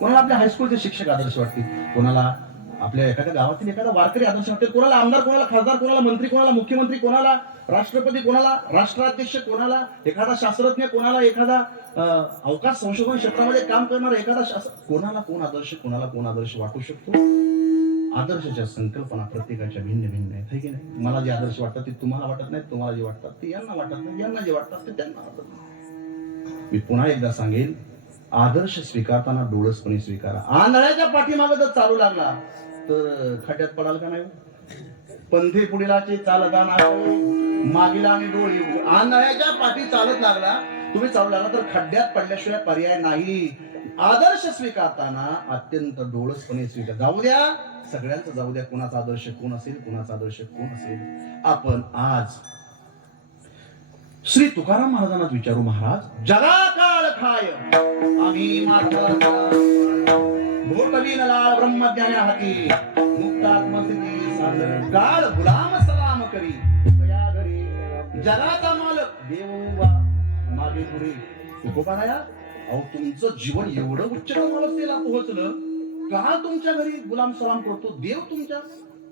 कोणाला आपल्या हायस्कूलचे शिक्षक आदर्श वाटतील, कोणाला आपल्या एखाद्या गावातील एखादा वारकरी आदर्श वाटतील, कोणाला आमदार, कोणाला खासदार, कोणाला मंत्री, कोणाला मुख्यमंत्री, कोणाला राष्ट्रपती, कोणाला राष्ट्राध्यक्ष, कोणाला एखादा शास्त्रज्ञ, कोणाला एखादा अवकाश संशोधन क्षेत्रामध्ये काम करणारा एखादा कोणाला कोण आदर्श वाटू शकतो. आदर्शाच्या संकल्पना प्रत्येकाच्या भिन्न भिन्न आहेत, है की नाही. मला जे आदर्श वाटतात ते तुम्हाला वाटत नाहीत, तुम्हाला जे वाटतात ते यांना वाटत नाही, यांना जे वाटतात ते त्यांना वाटत नाही. मी पुन्हा एकदा सांगेन, आदर्श स्वीकारताना डोळसपणे स्वीकारा. आंधळ्याच्या पाठीमागे जर चालू लागला तर खड्ड्यात पडाल का नाही. पंथी पुढीलाची चालताना मागीला आणि डोळी. आंधळ्याच्या पाठी चालत लागला, तुम्ही चालू लागला तर खड्ड्यात पडल्याशिवाय पर्याय नाही. आदर्श स्वीकारताना अत्यंत डोळसपणे स्वीकार. जाऊ द्या, सगळ्यांचं जाऊ द्या, कुणाचा आदर्श कोण असेल, कुणाचा आदर्श कोण असेल. आपण आज श्री तुकाराम महाराजांना विचारू, महाराज जगा काळ खाय आम्ही माता भोटवीन लाल ब्रह्मज्ञान हाती मुक्तात्मस्थिती साधन काळ गुलाम सलाम करी या घरी जगाचा मालक देव मागे पुढे. तुकोबाराया, अहो तुमचं जीवन एवढं उच्च अवस्थेला पोहोचलं, काळ तुमच्या घरी गुलाम सलाम करतो, देव तुमच्या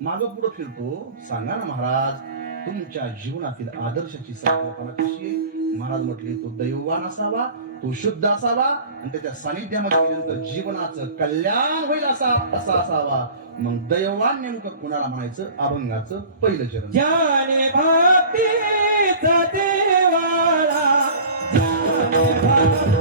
मागं पुढे फिरतो. सांगा ना महाराज, तुमच्या जीवनातील आदर्शाची संकल्पना कशी आहे. महाराज म्हटले, तो दैववान असावा, तो शुद्ध असावा आणि त्याच्या सानिध्यामध्ये गेल्यानंतर जीवनाचं कल्याण होईल असा असावा. मग दैववान नेमकं कुणाला म्हणायचं. अभंगाचं पहिलं चरण. ज्ञाने भक्तीचा देवाला, ज्ञाने भक्तीचा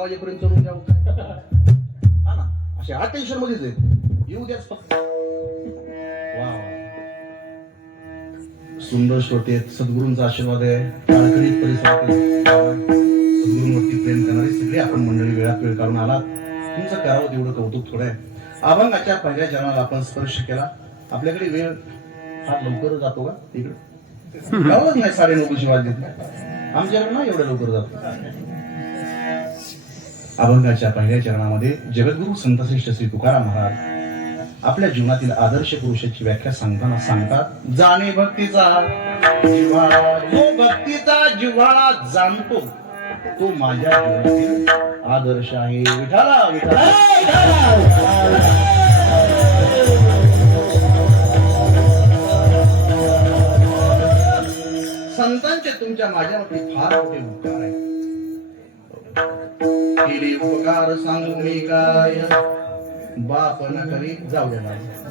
वाजेपर्यंत चढून जाऊ हा ना, असे अटेन्शन मध्येच आहेत, येऊ द्याच फक्त. वा सुंदर श्रोते, सद्गुरूंचा आशीर्वाद आहे. काळकरीत परिसरातील सद्गुरूंवरती प्रेम करणारी सगळी आपण मंडळी वेळात वेळ काढून आलात. तुमचं करावं तेवढं कौतुक थोडं आहे. अभंगाच्या पहिल्या चरणाला आपण स्पर्श केला. आपल्याकडे वेळ फार लवकर जातो का तिकडे? गावच नाही 9:30 वाजले, आमच्याकडे ना एवढं लवकर जातो. अभंगाच्या पहिल्या चरणामध्ये जगद्गुरु संतश्रेष्ठ श्री तुकाराम महाराज आपल्या जीवनातील आदर्श पुरुषाची व्याख्या सांगताना सांगतात, जाणे भक्तीचा जिव्हाळा, जो भक्तीचा जिव्हाळा जाणतो तो माझ्या जीवनातील आदर्श आहे. विठाला विठाला. संतांचे तुमच्या माझ्यावरती फार मोठे उपकार आहे. केली उपकार सांगू मी काय, बाप न करी. जाऊ द्या,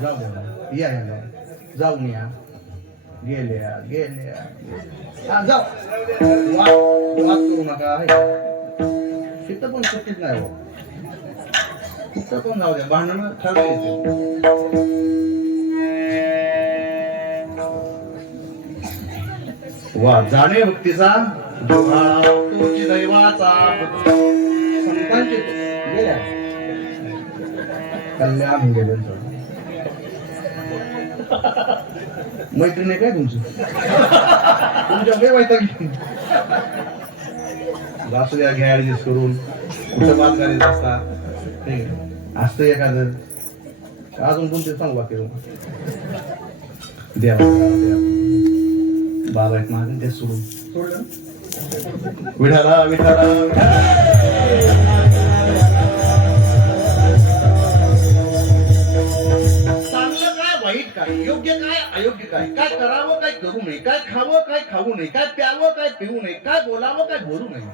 जाऊ द्या, या जाऊन या. गेल्या गेल्या जाऊ, वाद करू नका. तिथं पण चुकीच नाही हो, तिथं पण जाऊ द्या, भांडणं ठरले. वा, जाणे भक्तीचा डोहाळा तुमची दैवाचा संतांची गेल्या कल्याण गेलं मैत्रीण आहे काय तुमची तुमच्या लय वैतागी असू द्या घ्या ऍडजस्ट करून कुठं बात करायचं असता ठीक आहे असतं एखादं अजून कोणते सांगू बाकी द्या बाबा आहेत माझं ते सोडलं विठाला विठाला चांगलं काय वाईट काय योग्य काय अयोग्य काय काय करावं काय करू नये काय खावं काय खाऊ नये काय प्यावं काय पिऊ नये काय बोलावं काय बोलू नये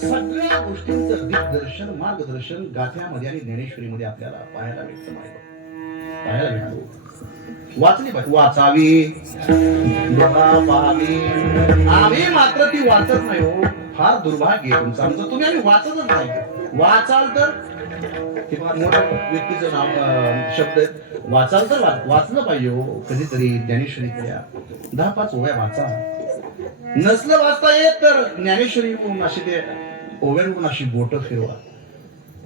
सगळ्या गोष्टींचं दिग्दर्शन मार्गदर्शन गाथ्यामध्ये आणि ज्ञानेश्वरीमध्ये आपल्याला पाहायला भेटतं पाहायला भेटतो वाचली पाहिजे वाचावी डोळा पाहावी आम्ही मात्र ती वाचत नाही हो फार दुर्भाग्य आहे तुमचं आमचं तुम्ही आम्ही वाचतच नाही वाचाल तर किंवा मोठ्या व्यक्तीचं नाव शब्द आहेत वाचाल तर वाचलं पाहिजे हो कधीतरी ज्ञानेश्वरी 10-5 ओव्या वाचा नसलं वाचता येत तर ज्ञानेश्वरी अशी ते ओव्यांवरून अशी बोट फिरवा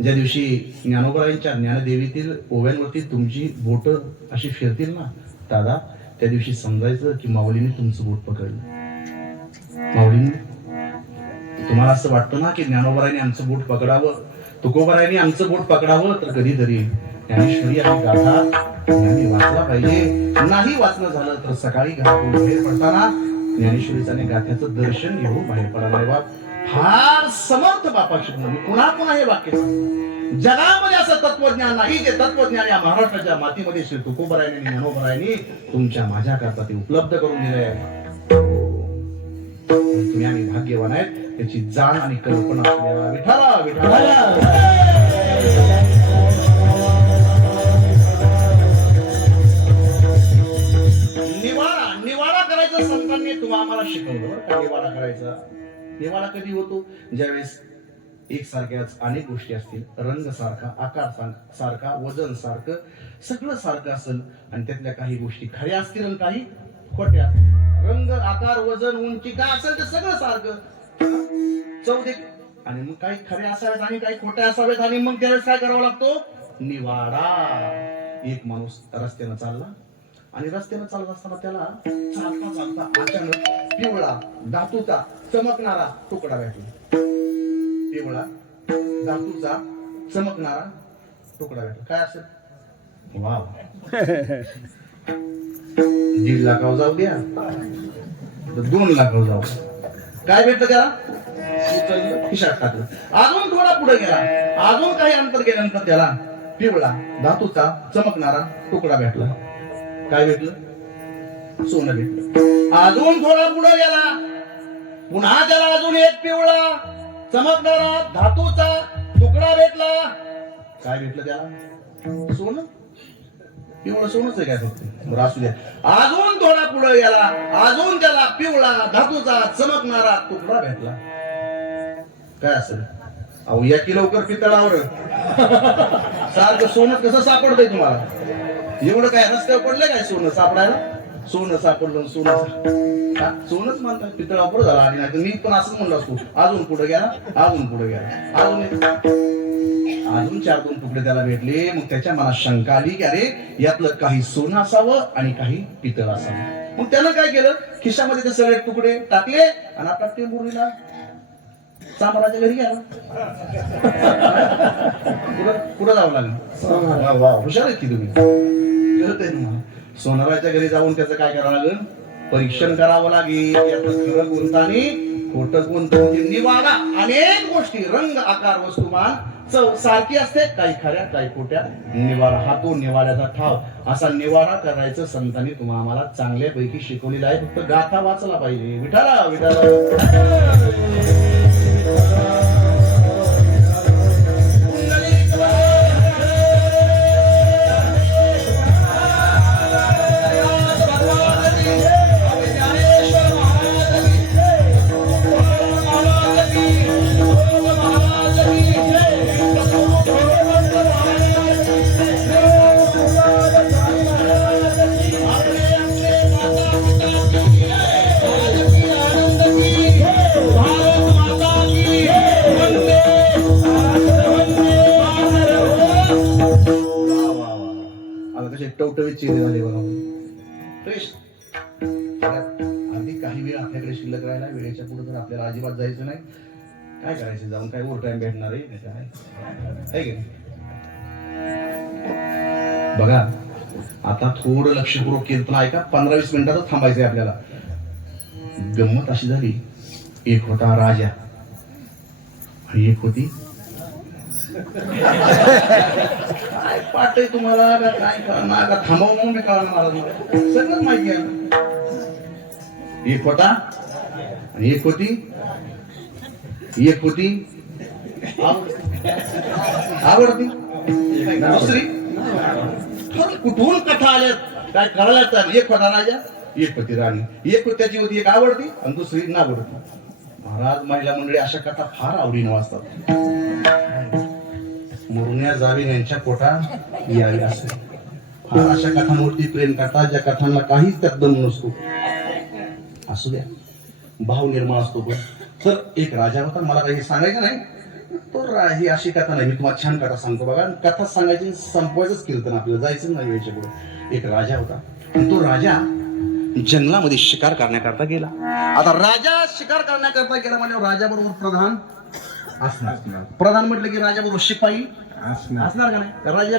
ज्या दिवशी ज्ञानोबरायांच्या ज्ञानदेवीतील ओव्यांवरती तुमची बोट अशी फिरतील ना दादा त्या दिवशी समजायचं की माऊलीने तुमचं बोट पकडलं माऊलीने तुम्हाला असं वाटतं ना की ज्ञानोबरायांनी आमचं बोट पकडावं तुकोबरायांनी आमचं बोट पकडावं तर कधीतरी ज्ञानेश्वरी आणि गाथा ज्ञानी वाचला पाहिजे नाही वाचणं झालं तर सकाळी घरातून बाहेर पडताना ज्ञानेश्वरीचं आणि गाथ्याचं दर्शन घेऊन बाहेर पडायला फार समर्थ बापाची मी पुन्हा पुन्हा हे वाक्य जगामध्ये असं तत्वज्ञान नाही जे तत्वज्ञान या महाराष्ट्राच्या मातीमध्ये श्री तुकोबरायांनी आणि मनोबरायांनी तुमच्या माझ्याकरता ते उपलब्ध करून दिले तुम्ही आणि भाग्यवान आहेत त्याची जाण आणि कल्पना असलेला विठाला विठाला निवाडा करायचा संतांनी तुम्हाला आम्हाला शिकवलं बरं का निवाडा करायचा निवाडा कधी होतो ज्यावेळेस एकसारख्याच अनेक गोष्टी असतील रंग सारखा आकार सारखा वजन सारखं सगळं सारखं असेल आणि त्यातल्या काही गोष्टी खऱ्या असतील आणि काही खोट्या रंग आकार वजन उंची काय असेल ते सगळं सारखं चौदिक आणि मग काही खऱ्या असावेत आणि काही खोट्या असावेत आणि मग त्यावेळेस काय करावा लागतो निवाडा एक माणूस रस्त्यानं चालला आणि रस्त्यानं चालत असताना त्याला चालता चालता अचानक पिवळा धातूचा चमकणारा तुकडा भेटला पिवळा धातूचा चमकणारा तुकडा भेटला काय असेल वाव 1.5 लाखावर जाऊ द्या 2 लाखावर जाऊ काय भेटलं त्याला उचललं खिशात टाकलं अजून थोडा पुढे गेला अजून काही अंतर गेल्यानंतर त्याला पिवळा धातूचा चमकणारा तुकडा भेटला काय भेटलं सोनं भेटलं अजून थोडा पुढे गेला पुन्हा त्याला अजून एक पिवळा चमकणारा धातूचा तुकडा भेटला काय भेटलं त्याला सोनं पिवळं सोनच आहे काय फक्त बरं असू द्या अजून थोडा पुढे गेला अजून त्याला पिवळा धातूचा चमकणारा तुकडा भेटला काय असेल अहो या की लवकर पितळावर सारखं सोनं कसं सापडतंय तुम्हाला एवढं काय रस्त्यावर पडलं काय सोनं सापडायला सोनं सापडलं सोनच म्हणतात पितळा पुढे झाला आणि नाही मी पण असं म्हणलं असतो अजून पुढे गेला अजून पुढे गेला अजून 4-2 तुकडे त्याला भेटले मग त्याच्या मनात शंका आली की अरे यातलं काही सोनं असावं आणि काही पितळ असावं मग त्यानं काय केलं खिशामध्ये ते सगळे तुकडे टाकले आणि आपला टेंबुर्णीला चामराच्या घरी गेला पुढे जावं लागलं हुशार आहेत की तुम्ही सोनाराच्या घरी जाऊन त्याचं काय करावं लागेल परीक्षण करावं लागेल यातलं खरं कोणतं आणि खोटं कोणतं म्हणजे निवाडा अनेक गोष्टी रंग आकार वस्तुमान चव सारखी असते काही खऱ्या काही खोट्या निवाडा हा तो निवाड्याचा ठाव असा निवाडा करायचं संतांनी तुम्हाला आम्हाला चांगल्यापैकी शिकवलेला आहे फक्त गाथा वाचला पाहिजे विठाला विठाला टवटवीत चेहरे झाले बघा फ्रेश. अगदी काही वेळ आपल्याकडे शिल्लक राहिला, वेळेच्या पुढे जर आपल्याला अजिबात जायचं नाही, काय करायचं, जाऊन काय ओव्हर टाइम भेटणार आहे आहे की नाही? बघा आता थोडं लक्षपूर्वक कीर्तन ऐका, 15-20 मिनिटातच थांबायचंय आपल्याला. गंमत अशी झाली, एक होता राजा आणि एक होती काय पाठ आहे तुम्हाला का काय कळणार का, थांबव म्हणून मी कळणार मला सगळंच माहिती आहे. एक होता आणि एक होती आवडती दुसरी कुठून कथा आल्यात काय करायला तर. एक होता राजा, एक होती राणी, एक त्याची होती एक आवडती आणि दुसरी नावडती. महाराज महिला मंडळी अशा कथा फार आवडीने वाचतात. मुरण्या जावी यांच्या पोटा यावी असे फार अशा कथांवरती प्रेम करतात ज्या कथांना काहीच त्यात दम नसतो. असू द्या, भाव निर्माण असतो. पण तर एक राजा होता, मला काही सांगायचं नाही तो ही अशी कथा नाही, मी तुम्हाला छान कथा सांगतो बघा. कथा सांगायची, संपवायचंच कीर्तन, आपल्याला जायचं नाही वेळेच्या पुढे. एक राजा होता आणि तो राजा जंगलामध्ये शिकार करण्याकरता गेला. आता राजा शिकार करण्याकरता गेला म्हणजे राजा बरोबर प्रधान असणार. प्रधान म्हटलं की राजा बरोबर शिपाई असणार का नाही? राजा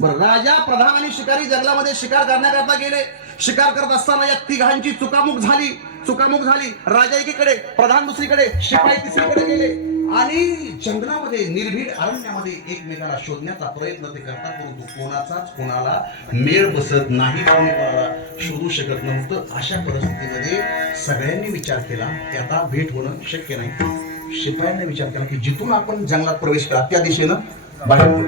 बरं, राजा प्रधान आणि शिकारी जंगलामध्ये शिकार करण्याकरता गेले. शिकार करत असताना या तिघांची चुकामुक झाली. राजा एकीकडे, प्रधान दुसरीकडे, शिपाई तिसरीकडे गेले आणि जंगलामध्ये निर्भीड अरण्यामध्ये एकमेकाला शोधण्याचा प्रयत्न ते करतात, परंतु कोणाचाच कोणाला मेळ बसत नाही, कोणाला शोधू शकत नव्हतं. अशा परिस्थितीमध्ये सगळ्यांनी विचार केला की आता भेट होणं शक्य नाही. शिपायांनी विचार केला की जिथून आपण जंगलात प्रवेश केला त्या दिशेनं बाहेर पडू.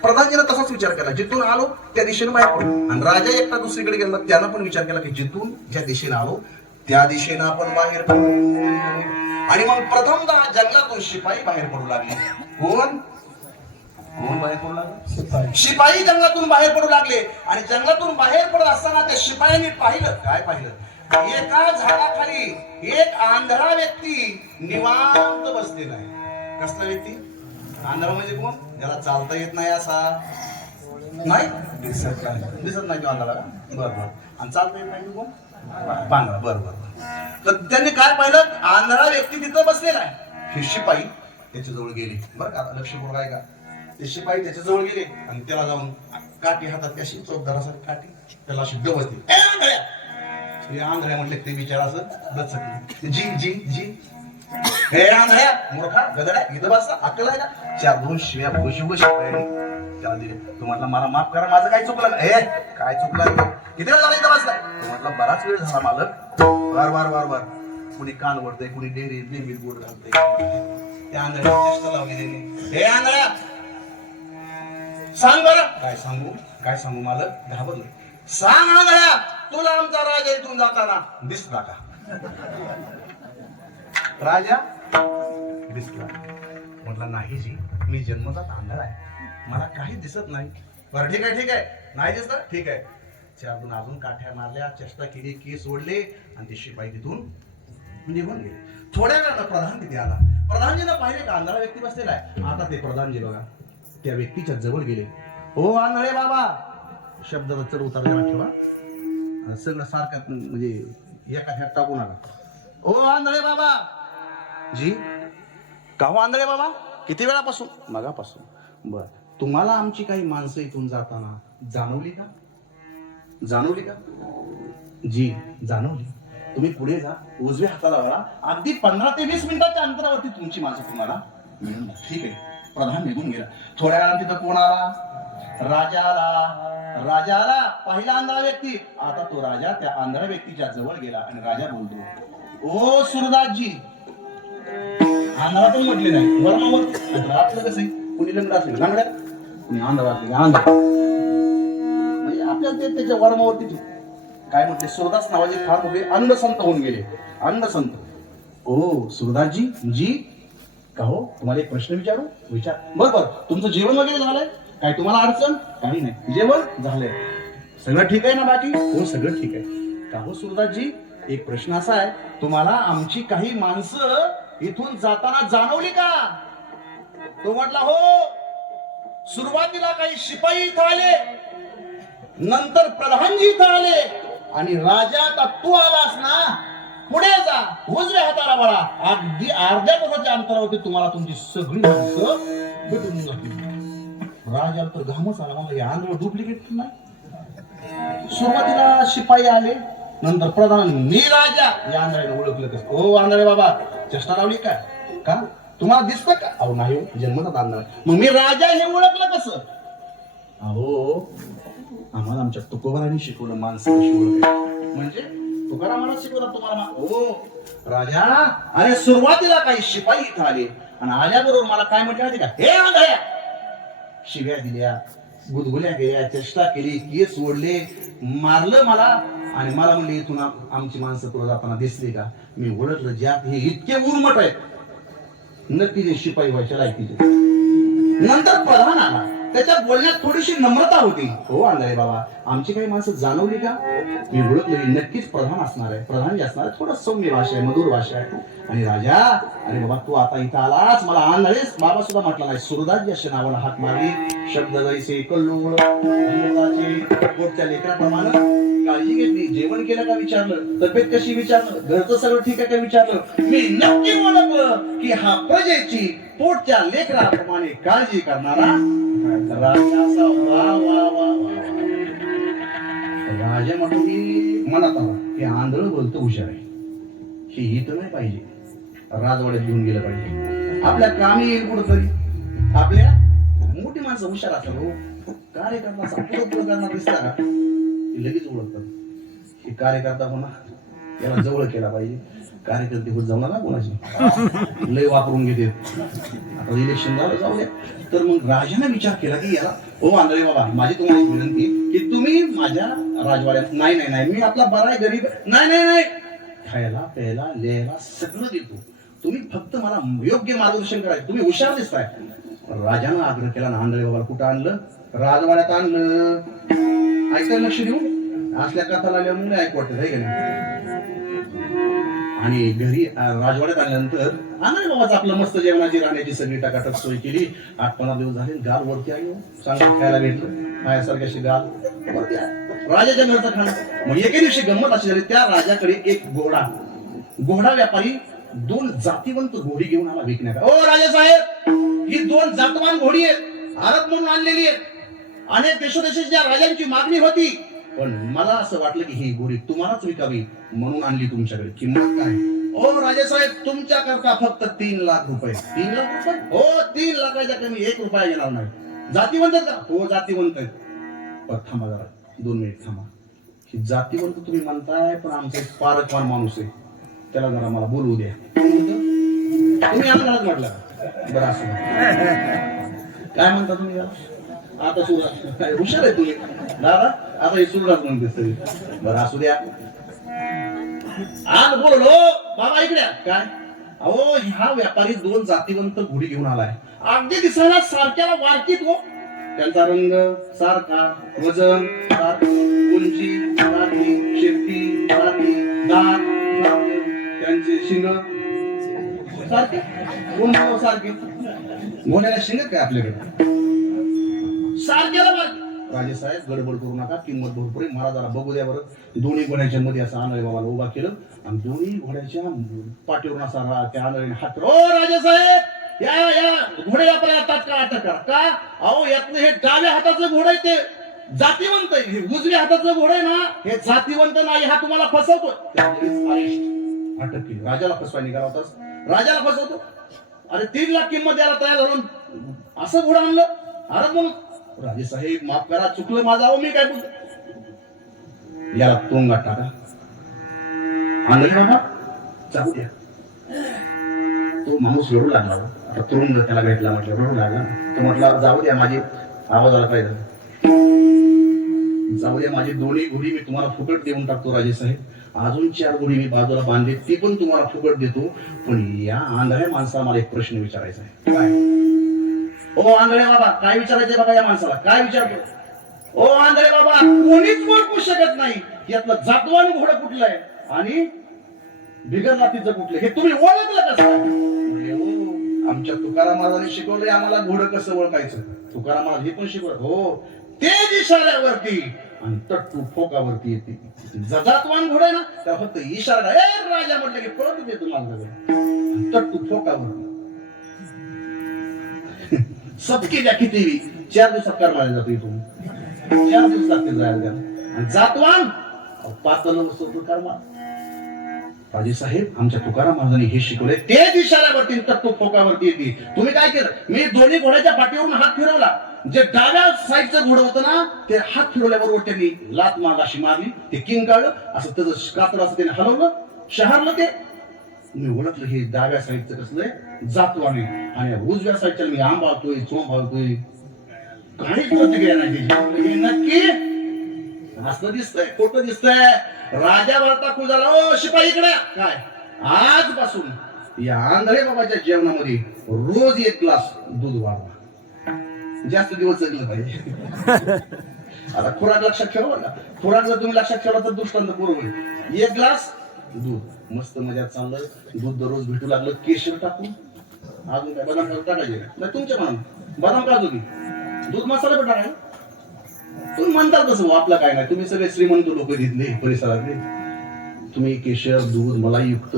प्रधानजीनं तसाच विचार केला, जिथून आलो त्या दिशेनं बाहेर पडू. आणि राजा एकटा दुसरीकडे गेला, त्यानं पण विचार केला की जिथून ज्या दिशेनं आलो त्या दिशेनं आपण बाहेर पडू. आणि मग प्रथमदा जंगलातून शिपाई बाहेर पडू लागले. कोण बाहेर पडू लागले? शिपाई जंगलातून बाहेर पडू लागले. आणि जंगलातून बाहेर पडत असताना त्या शिपायांनी पाहिलं, काय पाहिलं? एका झाडाखाली एक आंधळा व्यक्ती निवांत बसलेला आहे. कसला व्यक्ती? आंधळा म्हणजे कोण? ज्याला चालता येत नाही असा नाही, दिसत नाही तो आंधळा. बरोबर. आणि चालता येत नाही कोण? पांगळा. बरोबर. तर त्यांनी काय पाहिलं? आंधळा व्यक्ती तिथं बसलेला आहे. हे शिपाई त्याच्या जवळ गेले. बरं का, लक्षपूर्वक आहे का? ते शिपाई त्याच्या जवळ गेले आणि त्याला जाऊन काठी हातात अशी चौकदारासारखी काठी त्याला अशी डवसली. हे आंधळ्या म्हटले ते बिचारा असं दचकले. जी हे आंधळ्या, मूर्खा, गदड्या, इथं बसला, अक्कल आहे का? 4-2 शिव्या खुशी त्याला दिले. तू म्हटलं मला माफ करा, माझं काय चुकलं? हे काय चुकलं? किती वेळ झाला इथं बसलाय? तू म्हटलं बराच वेळ झाला मालक. बर. कुणी कान वरतय, कुणी डेंबी गोड घालतय. त्या आंधळ्या चेष्टा लावली त्यांनी. हे आंधळ्या सांग बरं. काय सांगू मालक? घाबरलं. सांग आंधळ्या, तुला आमचा राजा इथून जाताना दिसला का? राजा दिसला. म्हटलं नाही जी, मी जन्मजात आंधळा आहे, मला काही दिसत नाही. बरं ठीक आहे, नाही दिसत, ठीक आहे. 4 अजून काठ्या मारल्या, चेष्टा केली, केस ओढले आणि ते शिपाई तिथून निघून गेले. थोड्या वेळानं प्रधान तिथे आला. प्रधानजीनं पाहिले का आंधळा व्यक्ती बसलेला आहे. आता ते प्रधानजी बघा त्या व्यक्तीच्या जवळ गेले. हो आंधळे बाबा, शब्द चढ उतार ठेवा, सगळं सारखं म्हणजे एका ह्यात टाकू नका. ओ आंधळे बाबा. जी का हो आंधळे बाबा? किती वेळापासून? मगापासून. बर, तुम्हाला आमची काही माणसं इथून जाताना जाणवली का? जी जाणवली. तुम्ही पुढे जा, उजव्या हाताला वळा, अगदी 15 ते 20 मिनिटाच्या अंतरावरती तुमची माणसं तुम्हाला मिळून. ठीक आहे. प्रधान निघून गेला. थोड्या वेळानं तिथं कोण आला? राजा आला. पहिला आंधळा व्यक्ती. आता तो राजा त्या आंधळ्या व्यक्तीच्या जवळ गेला आणि राजा बोलतो, ओ सुरदासजी. आंधळा पण म्हटले नाही, वर्मावर राहतलं कसं आहे? कुणी लंगडा असेल लंगड्या, कुणी आंधळा असेल आंधळा, म्हणजे आपल्याला ते त्याच्या वर्मावरती काय म्हटले? सुरदास नावाचे फार मोठे अंधसंत होऊन गेले. अंधसंत. ओ सुरदासजी. जी का हो, तुम्हाला एक प्रश्न विचार. बरोबर, तुमचं जेवण वगैरे झालंय? काय तुम्हाला अडचण? काही नाही, जेवण झालंय, सगळं ठीक आहे ना बाकी? हो सगळं ठीक आहे. का हो सुरदासजी, एक प्रश्न असा आहे, तुम्हाला आमची काही माणसं इथून जाताना जाणवली का? तो म्हटला हो, सुरुवातीला काही शिपाई इथं आले, नंतर प्रधानजी इथं आले आणि राजा आता तू आलास ना, पुढे जा, उजव्या हाताला वळा, अगदी अर्ध्या तासाच्या अंतरावरती तुम्हाला तुमची सगळी माणसं भेटून जातील. राजाला तर घामच आला, मला हे आंधळ डुप्लिकेट नाही. सुरुवातीला शिपाई आले, नंतर प्रधान, मी राजा. या आंधळ्याने ओळखलं कसं? हो आंधळे बाबा, चष्टा लावली काय? का तुम्हाला दिसतं का? अहो नाही, जन्मतात आंधळ. मग मी राजा हे ओळखलं कसं? अहो आम्हाला आमच्या तुकोबारांनी शिकवलं माणसं कशी ओळखायची. म्हणजे तुकारामाला शिकवलं तुम्हाला? हो राजा, अरे सुरुवातीला काही शिपाई इथं आले आणि आल्याबरोबर मला काय म्हटलं माहिती का? हे आंधळ्या, शिव्या दिल्या, गुदगुल्या केल्या, चेष्टा केली, केस ओढले, मारलं मला आणि मला म्हणले इथून आमची माणसं तुला जाताना दिसली का? मी ओळखलं, ज्यात हे इतके उर्मट आहेत, नक्की जे शिपाई व्हायच्या लायकीचे. नंतर प्रधान आला, त्याच्या बोलण्यात थोडीशी नम्रता होती. हो आंधळे बाबा, आमची काही माणसं जाणवली का? मी ओळखलं, नक्कीच प्रधान असणार आहे, प्रधान जे असणार आहे, थोडं सौम्य भाषा आहे, मधुर भाषा आहे. आणि राजा, अरे बाबा तू आता इथं आलास, मला आंधळेच बाबा सुद्धा म्हटलं नाही. सुरदास अशा नावाला हाक मारली. शब्द जैसे कल्लोळ, पोटच्या लेकराप्रमाणे काळजी घेतली. जेवण केलं का विचारलं, तब्येत कशी विचारलं, घरचं सगळं ठीक आहे का विचारलं. मी नक्की ओळखलं की हा प्रजेची पोटच्या लेकराप्रमाणे काळजी करणारा राजा असा. वा वा वा वा. राजा म्हणतो की मनात आला की आंधळ बोलतो हुशार आहे, हे इथं नाही पाहिजे, राजवाड्यात घेऊन गेलं पाहिजे, आपल्या कामी येईल कुठंतरी. आपल्या मोठी माणसं हुशार असतात. हो कार्यकर्ता असा पुढं पुढं करणार दिसला का की लगेच ओळखतात हे कार्यकर्ता होणार, याला जवळ केला पाहिजे. कार्यकर्ते होत जाऊ नका कोणाची, लय वापरून घेते. आता इलेक्शन झालं, जाऊ द्या. तर मग राजाने विचार केला की याला, हो आंधळे बाबा, माझी तुम्हाला एक विनंती की तुम्ही माझ्या राजवाड्यात, नाही नाही नाही, मी आपला बरा आहे, गरीब, नाही नाही नाही, खायला प्यायला लिहायला सगळं देतो, तुम्ही फक्त मला योग्य मार्गदर्शन करायचं, तुम्ही हुशार दिसताय. राजानं आग्रह केला ना, आंधळे बाबाला कुठं आणलं? राजवाड्यात आणलं. ऐकायला लक्ष देऊन असल्या कथाला आल्या मुळे ऐकू वाटत आहे का नाही. आणि घरी राजवाड्यात आल्यानंतर आंधळे बाबाचं आपलं मस्त जेवणाची राहण्याची सगळी टाकाटक सोय केली. 8-15 दिवस झाले, गाल वरती आलो, चांगलं खायला भेटलं, खायासारख्याशी गाल वरती आली. राजाच्या घरचं खाणं. मग एके दिवशी गंमत अशी झाली, त्या राजाकडे एक घोडा व्यापारी 2 जातीवंत घोडी घेऊन आला विकण्यात. ओ राजा साहेब, ही 2 जातवान घोडी आहेत, आरत म्हणून आणलेली आहेत. अनेक देशोदेशाच्या राजांची मागणी होती, पण मला असं वाटलं की ही घोडी तुम्हालाच विकावी म्हणून आणली तुमच्याकडे. किंमत काय? ओ राजा साहेब, तुमच्या करता फक्त 3 लाख रुपये. 3 लाख रुपये? हो, 3 लाखाच्या कमी 1 रुपया घेणार नाही. जातीवंत का? हो जातीवंत आहेत. पण थांबा जरा, 2 मिनिट थांबा. ही जातीवंत तुम्ही म्हणताय, पण आमचा एक पारकवान माणूस आहे, त्याला जरा मला बोलवू द्या. तुम्ही आम्हाला म्हटलं बरं असं काय म्हणता तुम्ही याला? आता सुरुवात हुशार आहे तुम्ही दादा, आता हे सुरुवात म्हणते सगळी. बरं असू द्या. आज बोललो बाबा इकडे काय? अहो ह्या व्यापारी 2 जातीवंत घोडी घेऊन आलाय, अगदी दिसायला सारख्याला वारकीत. हो त्यांचा रंग सारखा, वजन सारखं, उंची सारखी, शेपटी सारखी, दात सारखे, त्यांचे शिंग सारखे, उंच सारखे. घोड्याला शिंग काय आपल्याकडे? सारख्याला मार. राजेसाहेब गडबड करू नका, किंमत भरपूर आहे, मला जरा बघू द्या बरं. दोन्ही घोड्याच्या मध्ये असं आंधळे बाबाला उभा केलं आणि दोन्ही घोड्याच्या पाठीवरून असा त्या आंधळीने हात. ओ राजेसाहेब, या घोडे व्यापाऱ्याला तात्काळ अटक करा. का? अहो यातलं हे डाव्या हाताचं घोडं आहे, ते जातीवंत आहे. हे उजव्या हाताचं घोडं आहे ना, हे जातीवंत नाही, हा तुम्हाला फसवतो. अटक केली. राजाला फसवाय निघाला होतास, राजाला फसवतो. अरे 3 लाख किंमत द्यायला तयार झालो, असं घोडं आणलं. अरे मग राजेसाहेब माफ करा, चुकलं माझं, अहो मी काय बोलतो. याला तुरुंगात टाका. आंधळे बाबा जाऊ द्या. तो माणूस रडू लागला. आता तुरुंग त्याला भेटला, म्हटलं रडू लागला. तो म्हटला जाऊ द्या, माझी आवाजाला पाहिजे, जाऊ द्या, माझी 2 घोडी मी तुम्हाला फुकट देऊन टाकतो राजेसाहेब. अजून 4 घोडी मी बाजूला बांधले, ती पण तुम्हाला फुकट देतो. पण या आंधळ्या माणसाला मला एक प्रश्न विचारायचा आहे. काय? ओ आंधळे बाबा, काय विचारायचे बघा या माणसाला, काय विचारतो? ओ आंधळे बाबा, कोणीच ओळखू शकत नाही यातलं जातवान घोडं कुठलं आहे आणि बिगर जातीचं कुठलं, हे तुम्ही ओळखलं कसं? आमच्या तुकाराम महाराजांनी शिकवलंय आम्हाला घोडं कसं ओळखायचं. तुकाराम महाराज हे पण शिकवलं. हो तेज इशाऱ्यावरती आणि तट्टू ठोकावरती येते. जजातवान घोडा आहे ना त्याला फक्त इशारा ए राजा म्हटलं की पळत येतो मालगावर. तट्टू ठोकावर सबकी व्याखी देवी 4 दिवसात करमायला जातो इथून. 4 दिवस लागतील जायला त्याला. आणि जातवान पातळ वस्तू कर्मा. राजे साहेब आमच्या तुकाराम महाराजांनी हे शिकवले तेच इशाऱ्यावरती तट्टू ठोकावरती येते. तुम्ही काय केलं मी दोन्ही घोड्याच्या पाठीवरून हात फिरवला. जे डाव्या साईडचं घोडं होतं ना ते हात फिरवल्याबरोबर त्यांनी लात मागाशी मारली. ते किंग काढलं असं त्याचं कातर असं त्याने हलवलं शहरलं. ते मी ओळखलं हे डाव्या साईडचं कसलंय जातवाने आणि उजव्या साईडच्या मी आंबाळतोय चोंबाळतोय काहीच प्रतिक्रिया नाही त्याची. हे नक्की असं दिसतंय खोटं दिसतंय. राजा भरता खुजाला ओ शिपाई इकडे काय आजपासून या आंधळे बाबाच्या जेवणामध्ये रोज 1 ग्लास दूध वाढवा. जास्त दिवस जगलं पाहिजे. आता खुराक लक्षात ठेवा बघा. खुराक जर तुम्ही लक्षात ठेवला तर दृष्टांत पूर्ण होईल. 1 ग्लास दूध मस्त मजात चाललं. दूध दररोज भेटू लागलं. केशर टाकून अजून काय बदाम टाकायचे नाही तुमच्या मनात. बदाम काजू की दूध मसाला पण टाकाय. तुम्ही म्हणता तसं आपलं काय नाही. तुम्ही सगळे श्रीमंत लोक तिथले परिसरातले. तुम्ही केशर दूध मलाई युक्त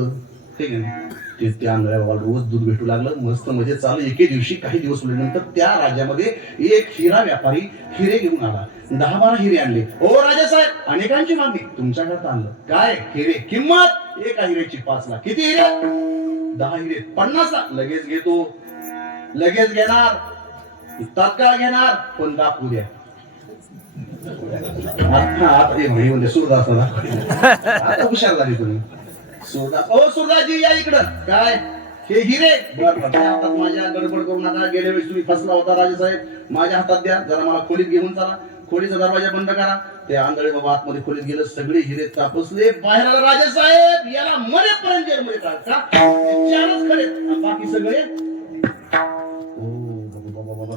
ठीक आहे ते त्या आंधळ्या बाबाला रोज दूध भेटू लागलं. मस्त मजेत चालू. एके दिवशी काही दिवस उरल्यानंतर त्या राज्यामध्ये एक हिरा व्यापारी हिरे घेऊन आला. 10-12 हिरे आणले. ओ राजा साहेब अनेकांची मागणी तुमच्याकडे आणलं. काय हिरे किंमत एका हिऱ्याची 5 लाख. किती हिरे 10 हिरे 50 लाख. लगेच घेतो लगेच घेणार तात्काळ घेणार पण दाखवू द्या. आता एक भाई म्हणजे सुरदास आता हुशार झाली तुम्ही. सुरदास ओ सुरदासजी या इकडं. काय हे हिरे हातात माझ्या गडबड करू नका. गेल्या वेळेस तुम्ही फसला होता राजेसाहेब माझ्या हातात द्या. जरा मला खोलीत घेऊन चला. खोलीचा दरवाजा बंद करा. ते आंधळे बाबा आतमध्ये खोलीत गेलं. सगळे हिरे तापसले. बाहेर आला राजेसाहेब याला मरेपर्यंत जेलमध्ये टाका. 4च खरे बाकी सगळे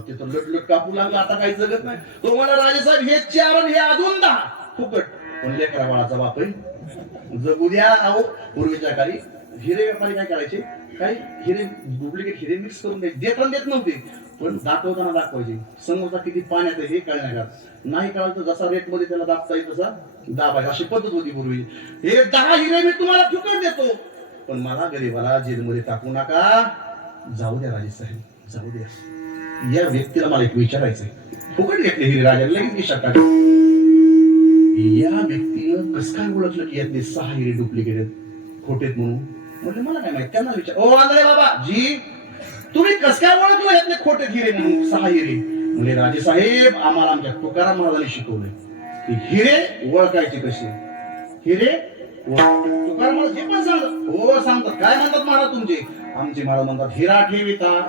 ते तर लटलट कापू लागला. आता काही जगत नाही. तो मला राजेसाहेब हे 4 आणि हे अजून 10 फुकट. पण लेकरा बाळाचा बाप आहे जगू द्या. अहो पूर्वीच्या काळी हिरे व्यापारी काय करायचे काही हिरे डुप्लिकेट हिरे मिक्स करून देत नव्हते. पण दाखवताना दाखवायचे. समोरचा किती पाण्यात आहे हे कळणार नाही. कळलं तर जसा रेट मध्ये त्याला दाबता येईल तसा दाबायचा. अशी पद्धत होती पूर्वी. हे 10 हिरे मी तुम्हाला फुकट देतो पण मला गरीबाला जेलमध्ये टाकू नका. जाऊ द्या राजेसाहेब जाऊ द्या. या व्यक्तीला मला एक विचारायचंय. फुकट घेतले हिरे राजाला लगेच दिशा टाक. या व्यक्तीनं कसं काय ओळखलं की यातले 6 हिरे डुप्लिकेट आहेत खोटेत म्हणून. म्हटलं मला काय माहित. त्यांना विचार ओ आंधळे बाबा जी तुम्ही कसं काय ओळखलं यातले खोटे हिरे म्हणून 6 हिरे. म्हणजे राजे साहेब आम्हाला आमच्या तुकाराम महाराजांनी शिकवलंय की हिरे ओळखायचे कसे. हिरे तुकाराम महाराज जे पण सांगतात हो सांगतात. काय म्हणतात महाराज तुमचे आमचे महाराज म्हणतात हिरा ठेविता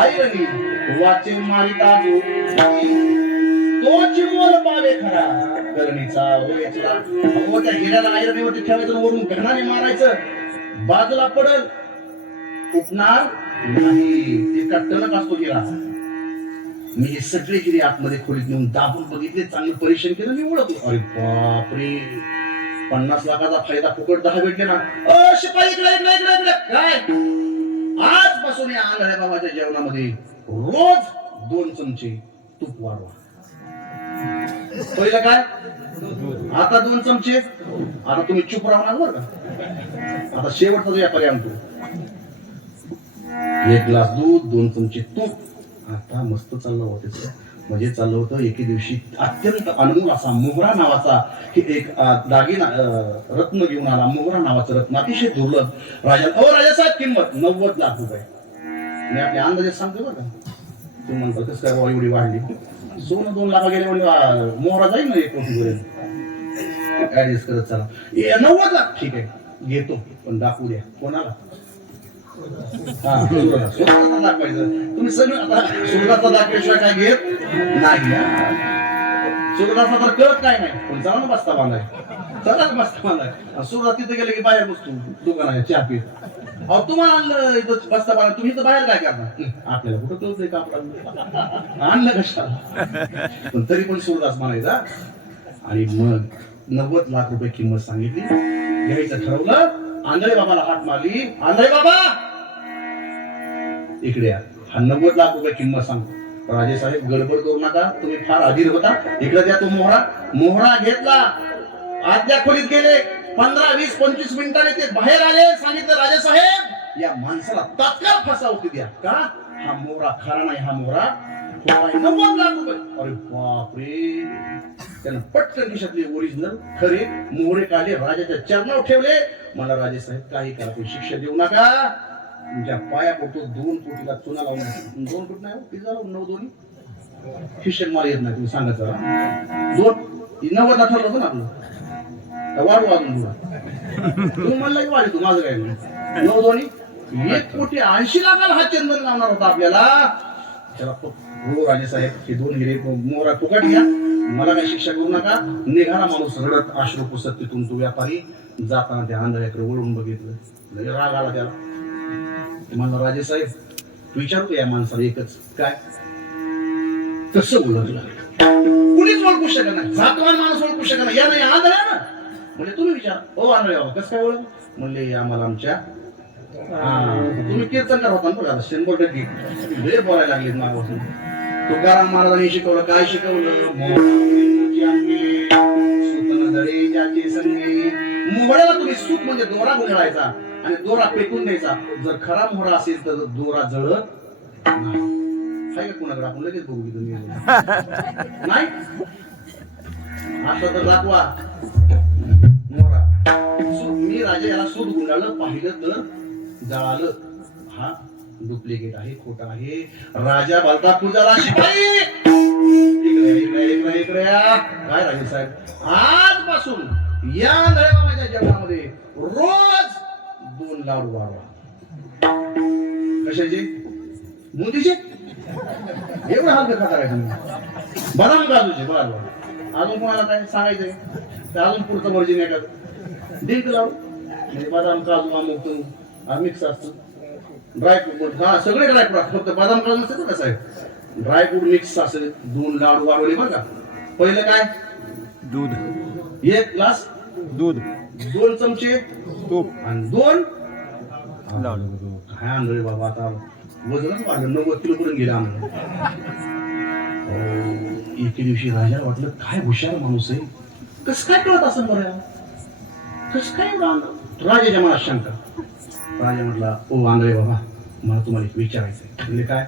आईरणी वाचे मारिता तोच मोल पावे खरा करणीचा वेचला. अहो त्या हिऱ्याला आयरनीवरती ठेवायचं वरून घणाने मारायचं बाजूला पडल फुटणार नाही. ते टणक असतो हिरा. मी हे सगळे हिरे आतमध्ये खोलीत नेऊन दाबून बघितले. चांगलं परीक्षण केलं. मी ओळखतो. अरे बापरे 50 लाखाचा फायदा फुकट 10 भेटले ना. अ शिपाई इकडे इकडे इकडे इकडे काय आजपासून या आंधळ्या बाबाच्या जेवणामध्ये रोज 2 चमचे तूप वाढवा. पहिलं काय आता 2 चमचे. आता तुम्ही चुप राहणार बरं का. आता शेवटचा जो व्यापारी आणतो 1 ग्लास दूध 2 चमचे तूप. आता मस्त चाललं होतं. म्हणजे चाललं होतं. एके दिवशी अत्यंत अनमोल असा मोगरा नावाचा एक दागिना रत्न घेऊन आला. मोगरा नावाचं रत्न अतिशय दुर्लभ. राजा ओ राजा साहेब किंमत 90 लाख रुपये. मी आपल्या अंदाजे सांगतो बरं का. तू म्हणतो कसं काय एवढी वाढली. सोनं 2 लाख गेले म्हणजे मोहरा जाईल ना 1 कोटीपर्यंत. ऍडजस्ट करत चला 90 लाख ठीक आहे घेतो पण दाखवू द्या कोणाला. सुरुवातीचा दाखवायचं. तुम्ही सगळं आता सुरुवातीचा दाखल्याशिवाय काय घेत नाही. सुरुवातीचा तर कळत काय नाही. पण चला ना बस्ता बांधाय चला बस्ता बांधाय. सुरुवात तिथे गेले की बाहेर बसतो दुकानात चहा पीत. अहो तुम्हाला आणलं इथं बस्ता बांधा. तुम्ही तर बाहेर काय करणार. आपल्याला कुठं कळतंय का आपल्याला आणलं कशाला. पण तरी पण सुरुवात म्हणायचा. आणि मग 90 लाख रुपये किंमत सांगितली. घ्यायचं ठरवलं. आंधळे बाबाला हात मारली. आंधळे बाबा इकडे या. हा 90 लाख रुपये किंमत सांगतो. राजे साहेब गडबड करू नका, तुम्ही फार अधीर होता. इकडे द्या तो मोहरा घेतला, आतल्या खोलीत गेले. 15, 20, 25 मिनिटांनी ते बाहेर आले. सांगितलं राजे साहेब या माणसाला तात्काळ फासावती द्या. का? हा मोहरा खरा नाही, हा मोहरा खोटा आहे. 90 लाख रुपये. अरे बापरे. त्यानं पटकन खिशातले ओरिजिनल खरे मोहरे काढले, राजाच्या चरणावर ठेवले. मला राजे साहेब काही करा, पण शिक्षा देऊ नका. तुमच्या पाया पडतो. 2 कोटीला चुना लावून. 2 कोटी नाही, किती झालं? 9 दोन्ही खिशात माल येत नाही. तुम्ही सांगा जरा. 90 ठरलं होतं ना आपलं. वाढू अजून तुम्ही म्हणलं की वाढू, माझं काय नाही. 9 दोन्ही 1,80,00,000 हा चंदन लावणार होता आपल्याला. त्याला हो राजे साहेब हे 2 हिरे मोहरा फुकट घ्या, मला काही शिक्षा करू नका. निघाला माणूस रडत, अश्रू पुसत तिथून. तो व्यापारी जाताना त्या आंधळ्याकडे वळून बघितलं. लय राग आला त्याला. मला राजे साहेब विचारतो या माणसाला एकच, काय कसं ओळखलं? कुणीच ओळखू शकत नाही. जातवान माणूस ओळखू शकत नाही. या नाही आंधळ्या ना. म्हणजे तुम्ही विचार, ओ आंधळे बाबा कसं काय ओळख? म्हणले आम्हाला आमच्या तुम्ही कीर्तनकार होता ना बघा, 100% लय बोलायला लागले मागापासून. तुकाराम महाराजांनी शिकवलं, काय शिकवलं? मोहऱ्याला तुम्ही सूत म्हणजे दोरा गुंडाळायचा आणि दोरा पेटून द्यायचा. जर खरा मोहरा असेल तर दोरा जळत नाही. का कोणाकडे आपण लगेच बघू की तुम्ही नाही. आता तर दाखवा मोहरा. मी राजा याला सूत गुंडाळलं, पाहिलं तर जळालं. हा डुप्लिकेट आहे, खोटा आहे. राजा बालता पूजाला शिपाई. इकडे काय राजे साहेब आजपासून या नळ्याच्या जेवणामध्ये रोज 2 लाडू वाढवा. कशाचे? बुंदीचे. एवढं हलकं खाता काय तुम्ही? बदाम काजूचे. बरोबर. अजून कोणाला काय सांगायचंय? अजून पुढचं वर्जिन एखादं डिंक लाडू म्हणजे बदाम काजू अमुक मिक्स असतं. ड्रायफ्रूट, हा सगळे ड्रायफ्रूट, फक्त बदाम काजू नसतं कसं आहे. ड्रायफ्रूट मिक्स असेल. 2 लाडू वाढवले बरं का. पहिलं काय? दूध. 1 ग्लास दूध, 2 चमचे तूप आणि 2 लाडू. काय आणलं रे बाबा, आता वजनच वाढलं. 90 किलो करून गेलं आम्हाला. एके दिवशी राजाला वाटलं काय हुशार माणूस आहे, कसं काय कळत असं बरं, कसं काय राजाच्या मनात शंका. राजा म्हटला, ओ आंधळे बाबा मला तुम्हाला एक विचारायचं आहे. म्हणजे काय?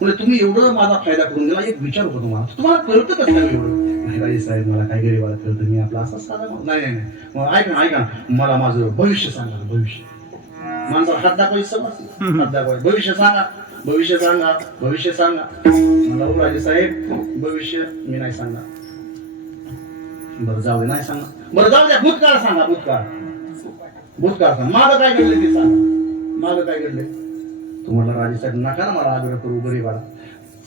म्हणजे तुम्ही एवढं माझा फायदा करून दिला, एक विचार होतो तुम्हाला कळतं कसं काय एवढं? नाही राजे साहेब मला काय गरीबाला कळतं, मी आपला असा साधा नाही नाही नाही ऐका मला माझं भविष्य सांगा. भविष्य माणसाला हात दाखवायचं समज, हात दाखवायचं. भविष्य सांगा, भविष्य सांगा, भविष्य सांगा. मला हो राजे साहेब भविष्य मी नाही सांगा. बरं जाऊ दे, नाही सांगा. बरं जाऊ द्या, भूतकाळ सांगा. भूतकाळ सांगा. माझं काय घडलं ते सांगा. माझं काय घडलंय? तुम्हाला राजे साहेब नका ना मला आग्रह करू गरीबाला.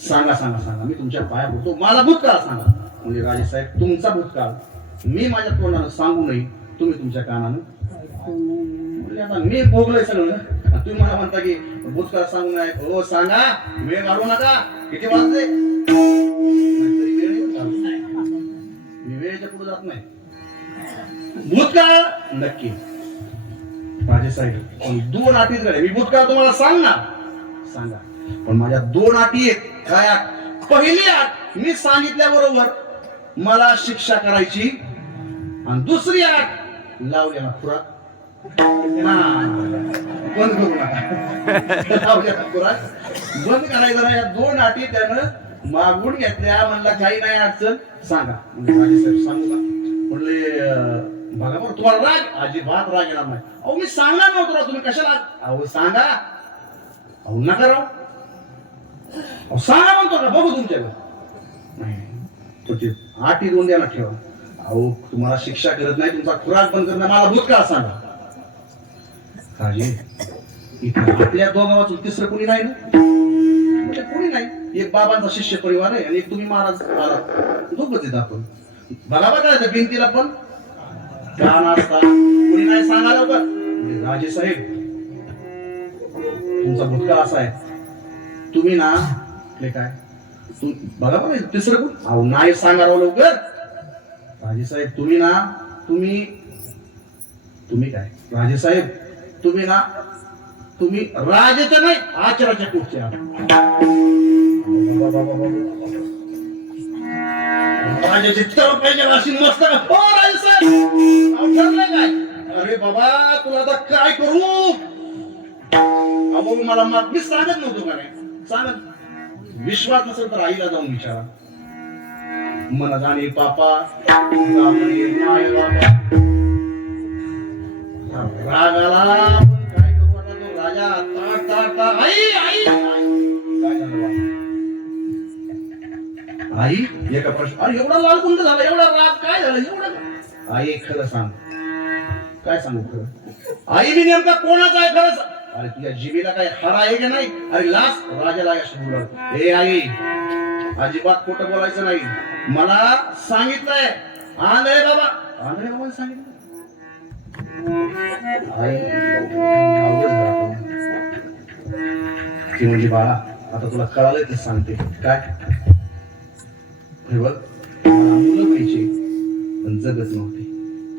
सांगा मी तुमच्या पाया पडतो. माझा भूतकाळ सांगा. म्हणजे राजे साहेब तुमचा भूतकाळ मी माझ्या तोंडानं सांगू नये, तुम्ही तुमच्या कानानं. म्हणजे आता मी भोगलोय सगळं, तुम्ही मला म्हणता की भूतकाळ सांगू नये. हो सांगा, वेळ घालू नका. किती वाजले? मी वेळेच्या पुढे जात नाही. भूतकाळ नक्की राजे साहेब 2 अटीत घडे. मी भूतकाळ तुम्हाला सांगा, पण माझ्या 2 अटी आहेत. काय अट? पहिली अट, मी सांगितल्याबरोबर मला शिक्षा करायची. आणि दुसरी अट, लावलेला खुराक बंद करू नका. लावलेला खुराक बंद करायचा नाही. या 2 अटी त्यानं मागून घेतल्या. म्हणला काही नाही अडचण, सांगा. राजे साहेब सांगू का? म्हणले बघा बरं तुम्हाला राग, अजिबात राग येणार नाही. अहो मी सांगा नव्हतं ना, तुम्ही कशाला? अहो सांगा. अहो नका राव. अहो सांगा म्हणतो का? बघू तुमच्याकडे. नाही आठी 2 द्यायला ठेवा. अहो तुम्हाला शिक्षा करत नाही, तुमचा खुराक बंद करत नाही, मला भूतकाळ सांगा. राजे इथं आपल्या 2 गावातून तिसरं कोणी नाही ना? म्हणजे कोणी नाही. एक बाबांचा शिष्य परिवार आहे आणि एक तुम्ही महाराज आहात. दोघंच येत आपण. बघा बघा भिंतीला पण कान असता, कोणी नाही सांगा लवकर. राजे साहेब तुमचा भूतकाळ असा आहे, तुम्ही ना काय बघा बघा तिसरं कोण? अहो नाही सांगा लवकर. राजे साहेब तुम्ही ना तुम्ही काय राजे साहेब तुम्ही ना तुम्ही राजेच्या नाही आचराच्या कुठच्या. राजाची तर पाहिजे अशी मस्त हो राजे साहेब अहो, ठरलंय काय अरे बाबा तुला आता काय करू अहो मला मी सांगत नव्हतो का नाही सांगत विश्वास नसेल तर आईला जाऊन विचारा मन जाणे पापा जाणे माय बाबा राग आला पण काय करू आता तो राजा ताट ताट ताट आई आई काय झालं बा? आई एका प्रश्न अरे एवढा लाल कुंद झाला एवढा राग काय झालं एवढा आई खरं सांग काय सांगू खरं आई मी नेमका कोणाचा आहे खरं सांग अरे तुझ्या जीबीला काय हार आहे की नाही अरे लास राजाला अशी बोलला ए आई अजिबात खोटं बोलायचं नाही मला सांगितलंय आंधळे बाबा सांगितलं आई अवघड झालं. ती म्हणजे बाळा आता तुला कळालंय ते सांगते काय हे बघ मला मुलं व्हायची पण जगत नव्हती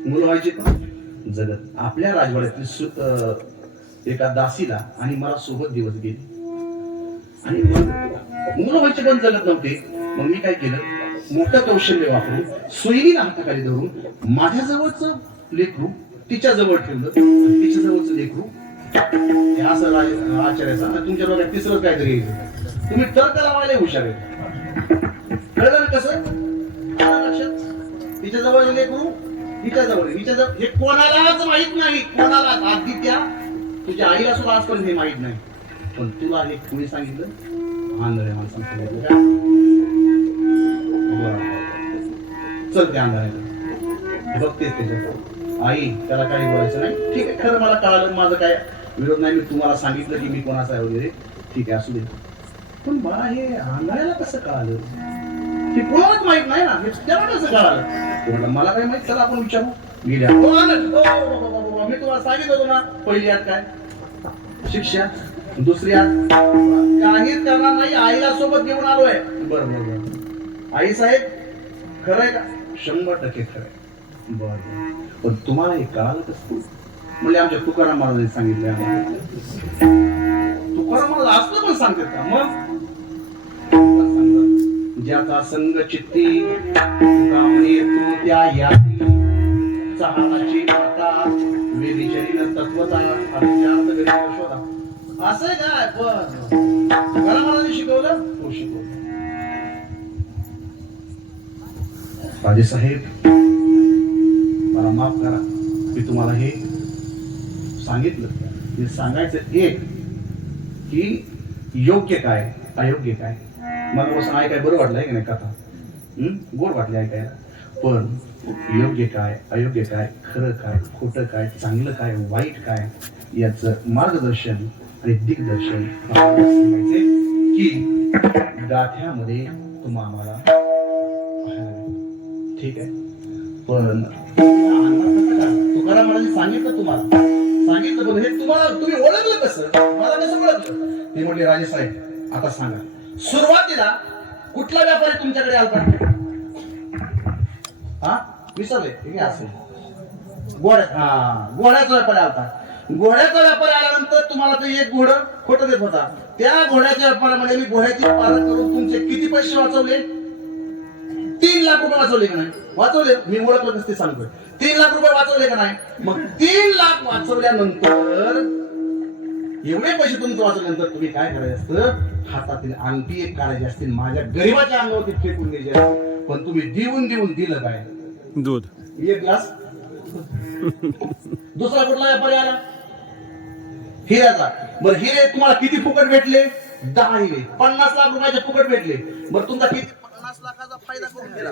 मुलं व्हायची पण जगत आपल्या राजवाड्यातील एका दासीला आणि मला सोबत दिवस गेले आणि मुलं व्हायची पण जगत नव्हते मग मी काय केलं मोठं कौशल्य वापरून सोयीला हाताखाली धरून माझ्या जवळच लेकरू तिच्या जवळ ठेवलं तिच्या जवळच लेकरू हे असं आचार्याचा तुमच्या डोक्यात तिसरं काहीतरी तुम्ही तर्क लावायला हुशार आहे कळलं ना कसं लक्षात तिच्या जवळ लेकरू तिच्या जवळ हे कोणालाच माहित नाही कोणाला अगदी त्या तुझ्या आईला सुद्धा आजपर्यंत हे माहित नाही पण तुला हे कुणी सांगितलं आंधळ्या माणसाने सांगितलं चल त्या आंधळ्याला बघतेस त्याच्यात आई त्याला काही बोलायचं नाही ठीक आहे खरं मला कळालं माझं काय विरोध नाही मी तुम्हाला सांगितलं की मी कोणाचा आहे वगैरे ठीक आहे असू दे पण मला हे आंधळ्याला कसं कळालं ते कोणालाच माहित नाही ना हे त्याला कसं कळालं मला काय माहित चला आपण विचारू गेल्या मी तुम्हाला सांगितलं होतं ना पहिली यात काय शिक्षा दुसरी यात काहीच करणार नाही आईला सोबत घेऊन आलोय बरोबर आई साहेब खरंय का 100% खरंय बरं पण तुम्हाला हे कळालं कसं म्हणजे आमच्या तुकाराम महाराजांनी सांगितलं तुकाराम महाराज असलं पण सांगतात का मग ज्याचा संग चित्ती कामने तू त्या याती चहाची माता वेदिचरीन तत्वता अभिजात वेद शोधा असं आहे काय पण तुकाराम महाराजांनी शिकवलं तो शिकवलं राजे साहेब मला माफ करा मी तुम्हाला हे सांगितलं हे सांगायचं एक की योग्य काय अयोग्य काय मला असं ऐकाय बरं वाटलं आहे की नाही कथा गोड वाटले ऐकायला पण योग्य काय अयोग्य काय खरं काय खोटं काय चांगलं काय वाईट काय याचं मार्गदर्शन आणि दिग्दर्शन सांगायचे की गाथ्यामध्ये तुम्हा आम्हाला ठीक आहे पण तुकाराम महाराजांनी सांगितलं तुम्हाला सांगितलं पण हे तुम्हाला तुम्ही ओळखलं कसं मला कसं ओळखलं ते म्हटले राजे साहेब आता सांगा सुरुवातीला कुठला व्यापारी तुमच्याकडे आला हा विसरले हे असेल घोड्याचा व्यापारी आलता घोड्याचा व्यापारी आल्यानंतर तुम्हाला तो एक घोडं खोटं देत होता त्या घोड्याच्या व्यापारामध्ये मी घोड्याची पालन करून तुमचे किती पैसे वाचवले 3 लाख रुपये वाचवले का नाही वाचवले मी ओळखलं नसते सांगतोय 3 लाख रुपये वाचवले का नाही मग 3 लाख वाचवल्यानंतर एवढे पैसे तुमचं वाचवल्यानंतर तुम्ही काय करायचं असतं हातातील अंगठी एक काढायची असतील माझ्या गरीबाच्या अंगावरती फेकून द्यायची असते पण तुम्ही देऊन दिलं काय दूध 1 ग्लास दुसरा कुठला व्यापारी आला हिऱ्याचा बरं हिरे तुम्हाला किती फुकट भेटले 10 हिरे 50 लाख रुपयाचे फुकट भेटले बरं तुमचा किती 50 लाखाचा फायदा करून दिला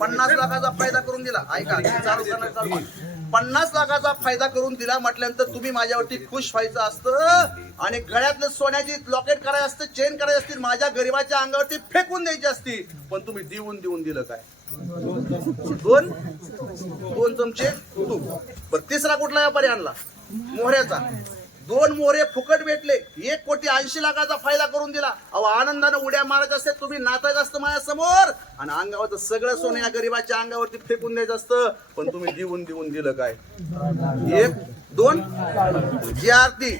50 लाखाचा फायदा करून दिला ऐका चालू करणार 50 लाखाचा फायदा करून दिला म्हटल्यानंतर तुम्ही माझ्यावरती खुश व्हायचं असतं आणि गळ्यातलं सोन्याची लॉकेट करायचं असतं चेन करायची असतील माझ्या गरीबाच्या अंगावरती फेकून द्यायची असती पण तुम्ही देऊन दिलं काय 2 चमचे तूप बरं तिसरा कुठला व्यापारी आणला मोहऱ्याचा 2 मोहरे फुकट भेटले 1,80,00,000 फायदा करून दिला अहो आनंदाने उड्या मारायच्या असते तुम्ही नाचायचं असतं माझ्या समोर आणि अंगावरचं सगळं सोनं या गरीबाच्या अंगावरती फेकून द्यायचं असतं पण तुम्ही देऊन दिलं काय 1 2 जी आरती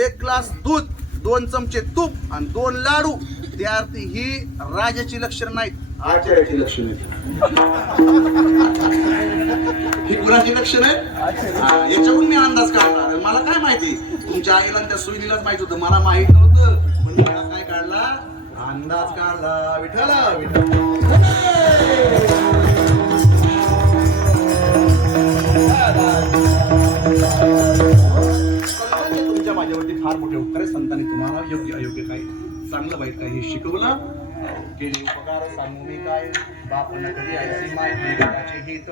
1 ग्लास दूध 2 चमचे तूप आणि 2 लाडू त्या अर्थी ही राजाची लक्षणं नाहीत, आचार्याची लक्षणं आहेत. ही कुणाची लक्षणं आहेत? याच्यावरून मी अंदाज काढला. मला काय माहिती, तुमच्या आईला आणि त्या सुईनीलाच माहित होतं, मला माहित नव्हतं. पण मी काय काढला, अंदाज काढला. विठ्ठला विठ्ठल. संतांचे तुमच्या माझ्यावरती फार मोठे उपकार आहे. संतांनी तुम्हाला योग्य अयोग्य काय, चांगलं वाईट काय हे शिकवलं. केले उपकार सांगू मी काय, बापन कधी आईसी माय जगाचे हित,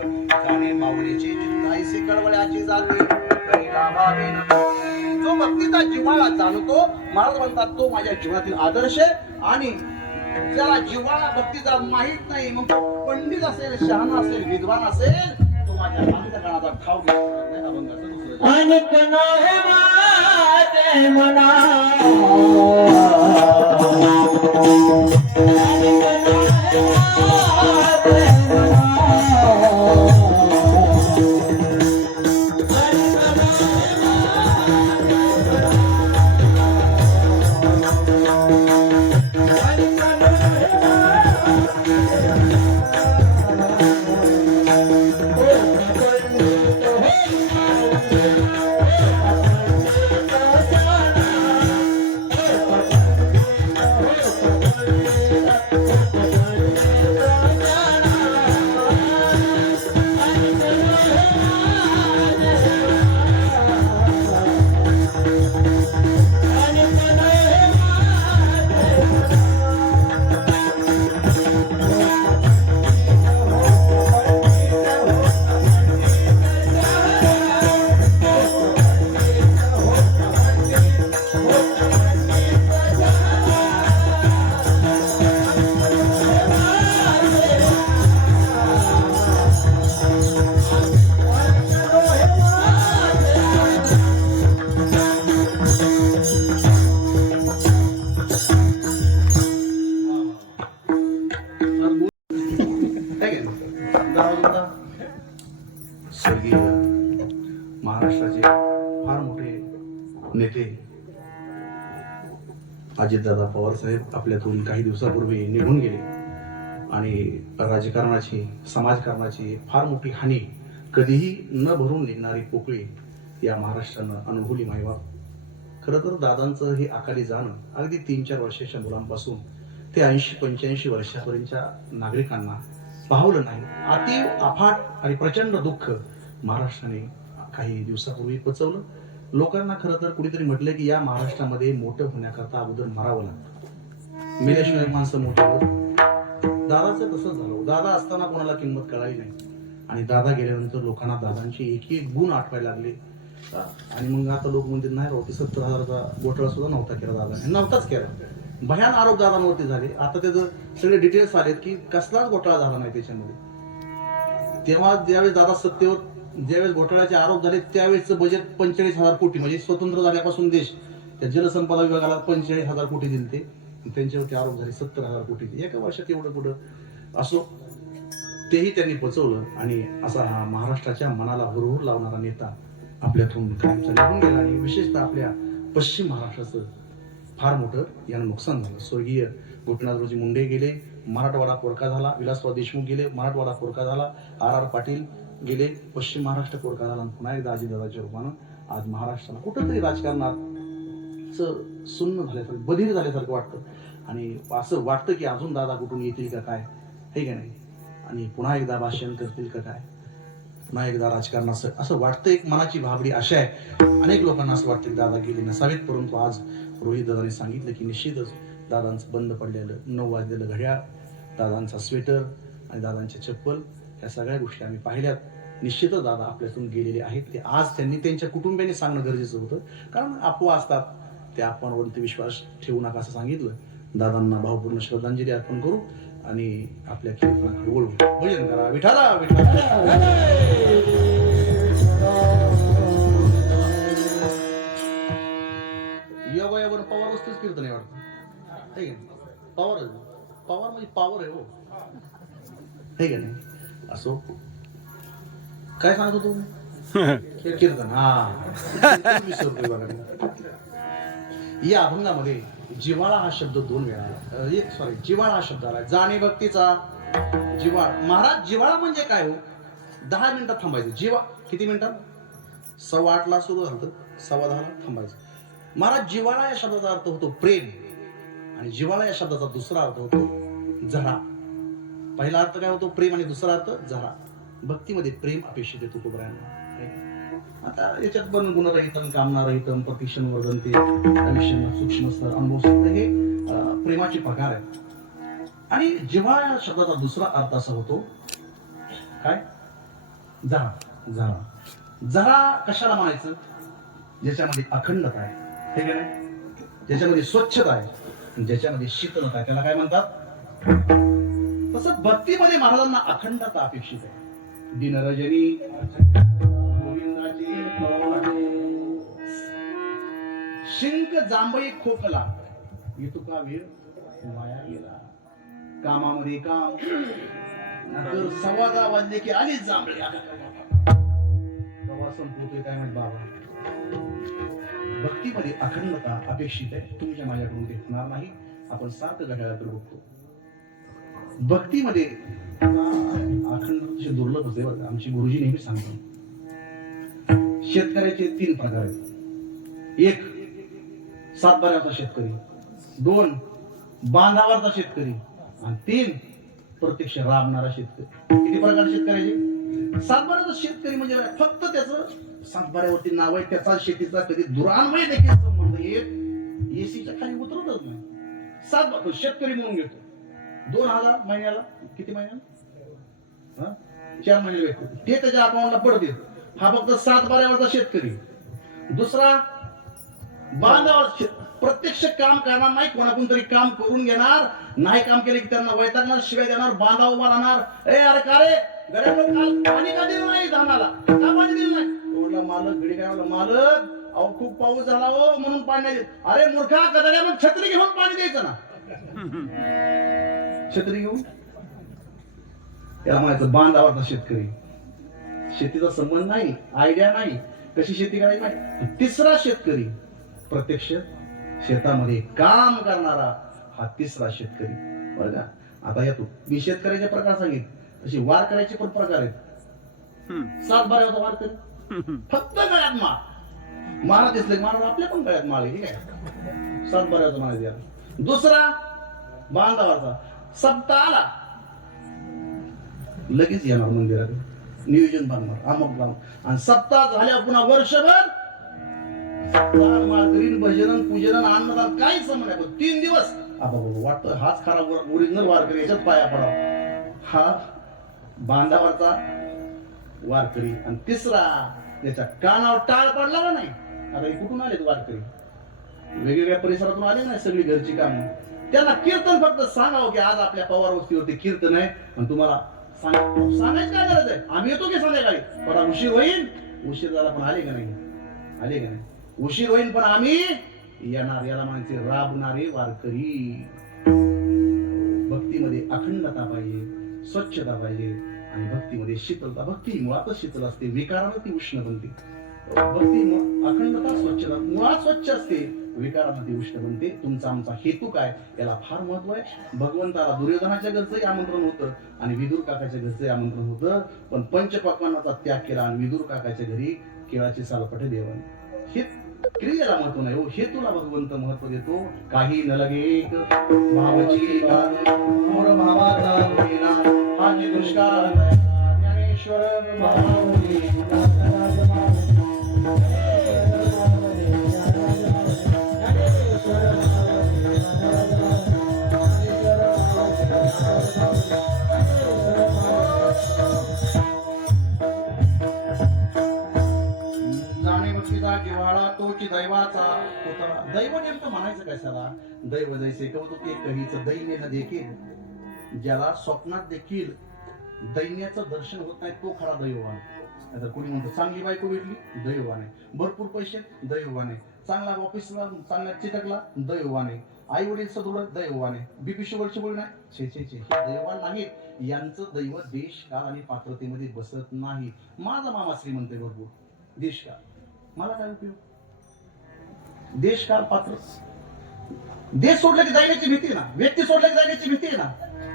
जाणे माऊलीची चित्त आईसी कळवळ्याची जाते, करी लाभावे न. जो भक्तीचा जिव्हाळा जाणतो, महाराज म्हणतात तो माझ्या जीवनातील आदर्श आहे. आणि ज्याला जिव्हाळा भक्तीचा माहित नाही, मग पंडित असेल, शहाणा असेल, विद्वान असेल, तो माझ्या अंतःकरणाचा ठाव घेऊ शकत नाही. अभंगाचं दुसरं अनक नोहे माझे मना, स्वर्गीय महाराष्ट्राचे फार मोठे नेते अजितदादा पवार साहेब आपल्यातून काही दिवसापूर्वी निघून गेले. आणि राजकारणाची, समाजकारणाची फार मोठी हानी, कधीही न भरून निघणारी पोकळी या महाराष्ट्रानं अनुभवली. मायबाप, खरं तर दादांचं हे अकाली जाणं अगदी 3-4 वर्षाच्या मुलांपासून ते 80-85 वर्षापर्यंतच्या नागरिकांना पाहवलं नाही. अति अफाट आणि प्रचंड दुःख महाराष्ट्राने काही दिवसापूर्वी पचवलं. लोकांना खरं तर कुणीतरी म्हटलं की या महाराष्ट्रामध्ये मोठं होण्याकरता अगोदर मरावं लागतं, मेल्याशिवाय माणसं मोठी होत. दादाचं तसंच झालं. दादा असताना कोणाला किंमत कळाली नाही, आणि दादा गेल्यानंतर लोकांना दादांचे एक गुण आठवायला लागले. आणि मग आता लोक म्हणतात नाही राहते, 70,000चा घोटाळा सुद्धा नव्हता केला दादा, नव्हताच केला. भयान आरोप दादांवरती झाले. आता त्याचं सगळे डिटेल्स आलेत की कसलाच घोटाळा झाला नाही त्याच्यामध्ये. तेव्हा ज्यावेळेस दादा सत्तेवर, ज्यावेळेस घोटाळ्याचे आरोप झाले, त्यावेळेसचं बजेट 45,000 कोटी, म्हणजे स्वतंत्र झाल्यापासून देश त्या जलसंपदा विभागाला 45,000 कोटी दिले ते, त्यांच्यावरती आरोप झाले 70,000 कोटी. एका वर्षात एवढं कुठं असो, तेही त्यांनी पचवलं. आणि असा हा महाराष्ट्राच्या मनाला हुरहुर लावणारा नेता आपल्यातून कायमचा निघून गेला. आणि विशेषतः आपल्या पश्चिम महाराष्ट्राचं फार मोठं यानं नुकसान झालं. स्वर्गीय गोपीनाथरावजी मुंडे गेले, मराठवाडा पोरका झाला. विलासराव देशमुख गेले, मराठवाडा पोरका झाला. R.R. पाटील गेले, पश्चिम महाराष्ट्र पोरका झाला. आणि पुन्हा एकदा अजितदादाच्या रूपानं आज महाराष्ट्राला कुठंतरी राजकारणात सुन्न झाल्यासारखं, बधीर झाल्यासारखं वाटतं. आणि असं वाटतं की अजून दादा कुठून येतील का काय, हे का नाही, आणि पुन्हा एकदा भाषण करतील का काय, पुन्हा एकदा राजकारणात असं वाटतं. एक मनाची भाबडी अशा आहे. अनेक लोकांना असं वाटतं की दादा गेले नसावेत, परंतु आज रोहित दादाने सांगितलं की निश्चितच दादांचं बंद पडलेलं 9 वाजलेलं घड्याळ, दादांचा स्वेटर आणि दादांचे चप्पल, या सगळ्या गोष्टी आम्ही पाहिल्यात. निश्चितच दादा आपल्यातून गेलेले आहेत. ते आज त्यांनी त्यांच्या कुटुंबियांनी सांगणं गरजेचं होतं, कारण अफवा असतात, त्या अफवांवरती विश्वास ठेवू नका असं सांगितलं. दादांना भावपूर्ण श्रद्धांजली अर्पण करू आणि आपल्या कीर्तनाकडे वळू. भजन करा विठाला विठाला. यावर पवार वस्तूच कीर्तन आहे वाटतं, पवार पवार म्हणजे पॉवर आहे हो, हे का नाही. असो, काय सांगत होतो कीर्तन. हा, विसरतोय बघा. या अभंगामध्ये जिव्हाळा हा शब्द 2 वेळा आला. जिव्हाळा हा शब्द आला. जाणे भक्तीचा जिव्हाळा. महाराज जिव्हाळा म्हणजे काय हो? 10 मिनिटात थांबायचं. किती मिनिटात? 8:15 सुरू झालं, 10:15 थांबायचं. महाराज जिव्हाळा या शब्दाचा अर्थ होतो प्रेम, आणि जिव्हाळा या शब्दाचा दुसरा अर्थ होतो झरा. पहिला अर्थ काय होतो? प्रेम, आणि दुसरा अर्थ झरा. भक्तीमध्ये प्रेम अपेक्षित आहे तुकोबरायांना. आता याच्यात पण गुणरहितम, कामनारहितम, प्रतिक्षण वर्धनते, कमिशन, सूक्ष्म स्तर, अनुभव स्तर, हे प्रेमाचे प्रकार आहेत. आणि जिव्हाळा या शब्दाचा दुसरा अर्थ असा होतो काय? झरा. झरा. झरा कशाला म्हणायचं? ज्याच्यामध्ये अखंडता आहे, हे काय नाही, ज्याच्यामध्ये स्वच्छता आहे, ज्याच्यामध्ये शीतलता आहे, त्याला काय म्हणतात? तसं भक्तीमध्ये महाराजांना अखंडता अपेक्षित आहे. दिनरजनी गोविंदाची शिंक जांभई खोकला, येतुका वेळ वाया गेला. कामामध्ये काम, नंतर 10:15 वाजले की आलीच जांभळी. प्रवासन पोहोचतोय काय म्हणत बाबा? भक्तीमध्ये अखंडता अपेक्षित आहे. तुमच्या माझ्याकडून ते होणार नाही. आपण सारखं घड्याळाकडे बघतो. भक्तीमध्ये अखंडतेचे दुर्लभ होते बरं. आमचे गुरुजी नेहमी सांगतात शेतकऱ्याचे 3 प्रकार आहेत. 1 सातबाऱ्याचा शेतकरी, 2 बांधावरचा शेतकरी, आणि 3 प्रत्यक्ष राबणारा शेतकरी. किती प्रकार शेतकऱ्याचे? सातबाऱ्याचा शेतकरी म्हणजे फक्त त्याचं सातबाऱ्यावरती नाव आहे, त्याचा शेतीचा कधी दुरान्वय देखील संबंध येत एसीच्या खाली उतरतच नाही. सातबारा शेतकरी म्हणून घेतो. 2,000 महिन्याला, किती महिन्याला? 4 महिने भेटतो, ते त्याच्या अकाउंटला पडते. हा फक्त सातबाऱ्यावरचा शेतकरी. दुसरा बांधावर, प्रत्यक्ष काम करणार नाही, कोणाकडून तरी काम करून घेणार, नाही काम केले की त्यांना वैतागणार, शिवाय देणार, बांधा उभा राहणार. अरे का रे गड्यानो, काल पाणी का दिलं नाही धानाला? का पाणी दिलं नाही? ओढला मालक. घडी काय म्हणला, मालक अहो खूप पाऊस झाला हो म्हणून पाणी नाही. अरे मूर्खा, कदाड्या, मग छत्री घेऊन पाणी द्यायचं ना. छत्री घेऊन. त्याला म्हणायचं बांधावरचा शेतकरी. शेतीचा संबंध नाही, आयडिया नाही, कशी शेती करायची नाही. तिसरा शेतकरी प्रत्यक्ष शेतामध्ये काम करणारा, हा तिसरा शेतकरी. बरं का? आता येतो मी शेतकऱ्याचे प्रकार सांगितले, असे वारकऱ्याचे पण प्रकार आहेत. 7-12 वारकरी फक्त गळ्यात माळ. महाराज दिसले, महाराज आपल्या पण गळ्यात माळ आहे, ठीक आहे. 7-12 महाराज द्या. दुसरा बांधावरचा सप्ताह आला लगेच येणार मंदिरात, नियोजन बांधणार, अमुक लावून, आणि सप्ताह झाल्या पुन्हा वर्षभर भजन पूजन अन्नदान काही समज नाही. 3 दिवस वाटतं हाच खरा ओरिजिनल वारकरी, याच्यात पाया पडावा. हा बांधावरचा वारकरी. आणि तिसरा त्याच्या कानावर टाळ पडला का नाही. आता हे कुठून आले वारकरी? वेगवेगळ्या परिसरातून आले नाही, सगळी घरची कामं. त्यांना कीर्तन फक्त सांगावं की आज आपल्या पवार वस्तीवरती कीर्तन आहे, आणि तुम्हाला सांगायची काय गरज आहे? आम्ही येतो की संध्याकाळी, थोडा उशीर होईल. उशीर झाला पण आले का नाही? आले का नाही? उशीर होईल पण आम्ही येणार. याला म्हणायचे राबणारे वारकरी. भक्तीमध्ये अखंडता पाहिजे, स्वच्छता पाहिजे, आणि भक्तीमध्ये शीतलता. भक्ती मुळातच शीतल असते, विकारानं ती उष्ण बनते. भक्ती अखंडता, स्वच्छता, मुळात स्वच्छ असते, विकारानं ती उष्ण बनते. तुमचा आमचा हेतू काय, याला फार महत्व आहे. भगवंताला दुर्योधनाच्या घरचंही आमंत्रण होतं, आणि विदुर काकाच्या घरचंही आमंत्रण होतं, पण पंचपक्वान्नाचा त्याग केला, आणि विदुर काकाच्या घरी केळाची सालपटे देवाने. हे क्रियेला महत्व नाही हो, हेतूला भगवंत महत्व देतो. काही न लगे भावची मोर भावाचा होईना, हा जे दुष्काळ ज्ञानेश्वर भावनी. जिव्हाळा तोची दैवाचा पुतळा. दैव नेमकं म्हणायचं काय साला? दैव जैसे कौतुके कहीच दैन्य न देखील. ज्याला स्वप्नात देखील दैन्याचं दर्शन होत नाही तो खरा दैववान. आता कोणी म्हणतो चांगली बायको भेटली, दैववान आहे. भरपूर पैसे, दैववान आहे. चांगला ऑफिसला चांगला चिटकला, दैववान आहे. आई वडील सदृढ, दैववान आहे. बीपी शुगरची गोळी नाही, छे छे छे, हे दैववान नाहीत. यांचं दैव देश काळ आणि पात्रतेमध्ये बसत नाही. माझा मामा श्रीमंत आहे भरपूर, देश काळ मला काय उपयोग? देश काळ पात्र देश सोडला की जाण्याची भीती ना, व्यक्ती सोडला की जाण्याची भीती ना,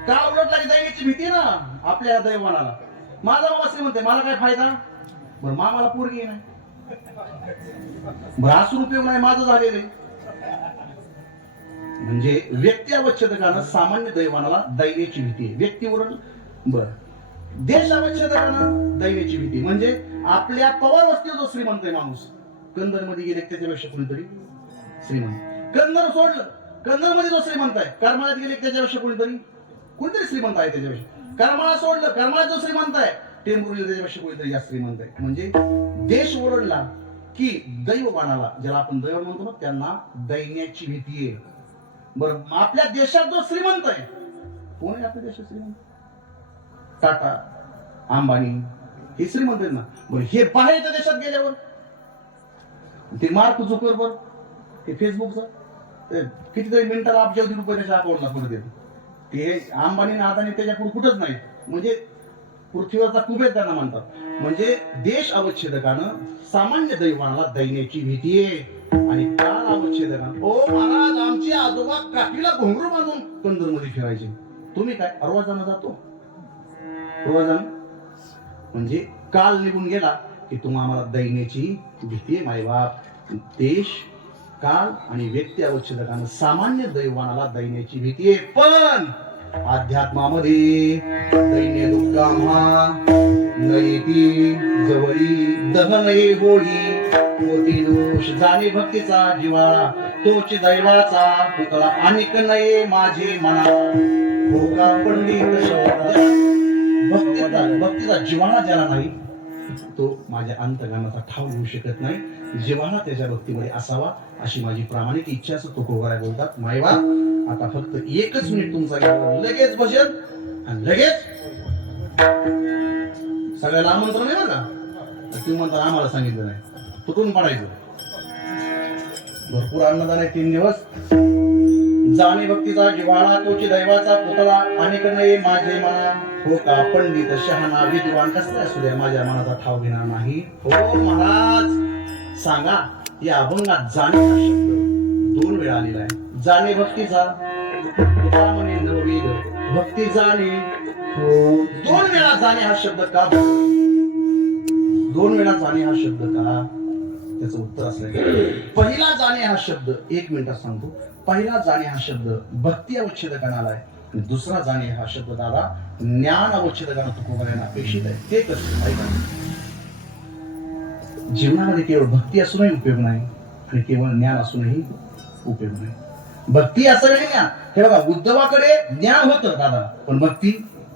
काळ उलटला की जाण्याची भीती ना आपल्या दैवानाला. माझा बाबा श्रीमंत आहे, मला काय फायदा? बरं मामाला पोरगी आहे नाही, बरं असून उपयोग नाही, माझं झालेलं आहे. म्हणजे व्यक्ती अवच्छेदकानं सामान्य दैवानाला दैन्याची भीती आहे. व्यक्तीवरून बर देश अवच्छेदकानं दैन्याची भीती. म्हणजे आपल्या पवार वस्तीवर जो श्रीमंत आहे माणूस, कंदर मध्ये गेले त्याच्यापेक्षा कोणीतरी श्रीमंत. कंदर सोडलं, कंदर मध्ये जो श्रीमंत आहे, करमाळ्यात गेले त्याच्यापेक्षा कोणीतरी श्रीमंत आहे त्याच्यापेक्षा. करमाळा सोडलं, करमाळ्यात जो श्रीमंत आहे, टेंभुर्णी त्याच्यापेक्षा कोणीतरी जास्त श्रीमंत आहे. म्हणजे देश ओरडला की दैवबाणाला, ज्याला आपण दैव म्हणतो ना, त्यांना दैन्याची भीती आहे. बरं आपल्या देशात जो श्रीमंत आहे, कोण आहे आपल्या देशात श्रीमंत? टाटा, अंबानी, हे श्रीमंत आहेत ना. बरं हे बाहेरच्या देशात गेल्यावर ते मार्क झुकरबर्ग, ते फेसबुकचं कितीतरी मिनिटाला अब्जावधी रुपये त्याच्या अकाउंटला पडत येते. ते अंबानी अदानी त्याच्याकडे कुठंच नाही. म्हणजे पृथ्वीवरचा कुबेर त्यांना म्हणतात. म्हणजे देश अवच्छेदकानं सामान्य दैवानाला दैन्याची भीती आहे. आणि काल अवच्छेदकानं, ओ महाराज आमची आजोबा काठीला घोंगरू बांधून कंदरमध्ये फिरायचे, तुम्ही काय रोजानं जातो? रोजानं म्हणजे काल निघून गेला की तुम्हाला आम्हाला दैन्याची भीती आहे मायबाप. देश, काल आणि व्यक्ती अवच्छेदकानं सामान्य दैवानाला दैन्याची भीती आहे. पण अध्यात्मामध्ये दैन्य दुःखाम्हा नयती जवळी दहनये होळी मोती दोष जाणे भक्तीचा जिव्हाळा तोच दैवाचा पुतळा अनेक नये माझे मना हो का पंडित भक्तीचा जिव्हाळा ज्याला नाही तो माझ्या अंतगानाचा ठाव घेऊ शकत नाही. जिव्हाळा त्याच्या भक्तीमध्ये असावा अशी माझी प्रामाणिक इच्छा असं तुकोबाराय बोलतात. मायवा आता फक्त एकच मिनिट तुमचा घ्यावा, लगेच भजन आणि लगेच सगळ्याला आमंत्रण आहे बरं का. तुम्ही म्हणता आम्हाला सांगितलं नाही, तुटून पडायचं. भरपूर अन्नदान आहे 3 दिवस. जाणे भक्तीचा जिव्हाळा तोची दैवाचा पुतळा अनेक नये माझे मना हो का पंडित शहाणा विद्वान कसला असू द्या माझ्या मनाचा ठाव घेणार नाही. हो महाराज सांगा, या अभंगात जाणे हा शब्द 2 वेळा आलेला आहे. जाणे भक्तीचा पुतळा म्हणे नववीर भक्ती जाणे. हो 2 वेळा जाणे हा शब्द का? 2 वेळा जाणे हा शब्द का? त्याचं उत्तर असलं पहिला जाणे हा शब्द 1 मिनिटात सांगतो. पहिला जाणे हा शब्द भक्ती अवच्छेदकांना आलाय आणि दुसरा जाणे हा शब्द दादा ज्ञान अवच्छेदकांना तुकोबारायांना अपेक्षित आहे. ते कसं ऐका. जीवनामध्ये केवळ भक्ती असूनही उपयोग नाही आणि केवळ ज्ञान असूनही उपयोग नाही. भक्ती असं नाही ज्ञान. हे बघा उद्धवाकडे ज्ञान होतं दादा, पण भक्ती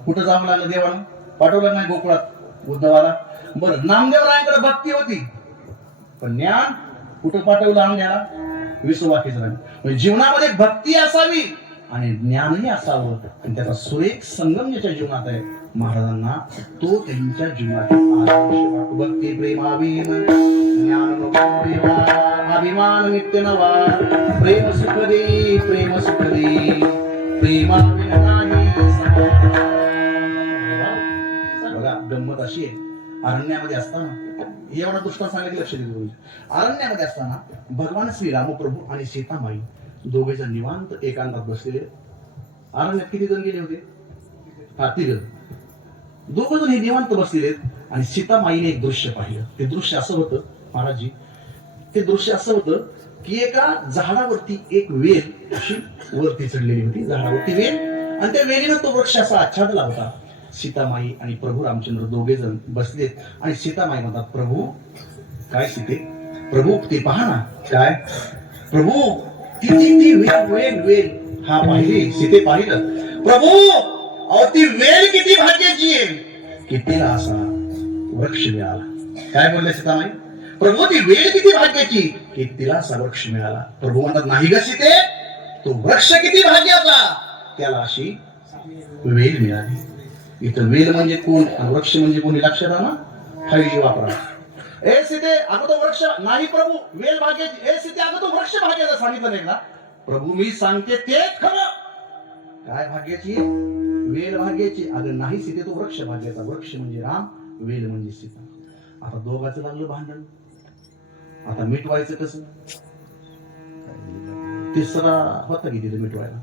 कुठं जावं लागलं? देवानं पाठवलं नाही गोकुळात उद्धवाला. बरं नामदेवरायांकडे भक्ती होती, पण ज्ञान कुठं पाठवलं आम्हाला? विश्ववाक्याचं नाही. म्हणजे जीवनामध्ये भक्ती असावी आणि ज्ञानही असावं आणि त्याचा सुरेख संगम ज्याच्या जीवनात आहे महाराजांना तो त्यांच्या जीवनात आदर्श. भक्ती प्रेमावीन ज्ञान नको अभिमान नित्य नवा प्रेम सुख दे प्रेमाविन नाही. बघा गंमत अशी आहे, अरण्यामध्ये असताना एवढा दृष्टांत सांगितलं लक्ष देतो. अरण्यामध्ये असताना भगवान श्री रामप्रभू आणि सीतामाई दोघे जण निवांत एकांतात बसलेले. अरण्यात किती जण गेले होते? 3 जण. दोघ जण हे निवांत बसलेले आणि सीतामाईने एक दृश्य पाहिलं. ते दृश्य असं होतं महाराजजी, ते दृश्य असं होतं की एका झाडावरती एक वेल अशी वरती चढलेली होती. झाडावरती वेल आणि त्या वेलीनं तो वृक्ष असा आच्छादला होता. सीतामाई आणि प्रभू रामचंद्र दोघे जण बसलेत आणि सीतामाई म्हणतात, प्रभू काय सीते? प्रभू ते पहा ना. काय प्रभू? ती वेल हा पाहिली. सीते पाहिलं. प्रभू अहो ती वेल किती भाग्याची आहे की तिला असा वृक्ष मिळाला. काय बोलले सीतामाई? प्रभू ती वेल किती भाग्याची की तिला असा वृक्ष मिळाला. प्रभू म्हणतात, नाही ग सीते, तो वृक्ष किती भाग्याचा, त्याला अशी वेल मिळाली. इथं वेल म्हणजे कोण आणि वृक्ष म्हणजे कोणी? लक्षात आणा, फायली वापरा. ए सीते अगं तो वृक्ष नाही प्रभू, वेल भाग्याची. ए सीते अगं तो वृक्ष भाग्याचा सांगितलं नाही ना? प्रभू मी सांगते तेच खरं. काय भाग्याची? वेल भाग्याची. अगं नाही सीते, तो वृक्ष भाग्याचा. वृक्ष म्हणजे राम, वेल म्हणजे सीता. आता दोघांचं लागलं भांडण. आता मिटवायचं कसं? तिसरा होता की तिथे मिटवायला.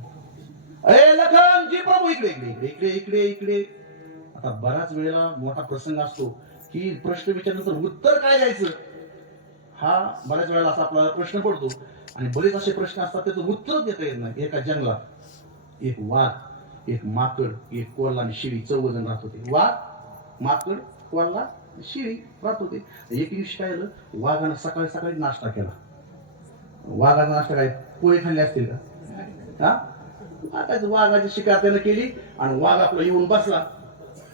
ए लखन जी प्रभू इकडे इकडे इकडे इकडे इकडे. आता बराच वेळेला मोठा प्रसंग असतो की प्रश्न विचारल्यानंतर उत्तर काय द्यायचं हा बऱ्याच वेळेला असा आपला प्रश्न पडतो. आणि बरेच असे प्रश्न असतात त्याचं उत्तर देता येत नाही. एका जंगलात एक वाघ, एक माकड, एक कोल्हा आणि शिळी 14 जण राहत होते. वाघ, माकड, कोल्हा, शिळी राहत होते. एक दिवशी काय झालं, वाघानं सकाळी सकाळी नाश्ता केला. वाघाचा नाश्ता काय, पोहे खाल्ले असतील का? हा काय वाघाची शिकार त्यानं केली आणि वाघ आपला येऊन बसला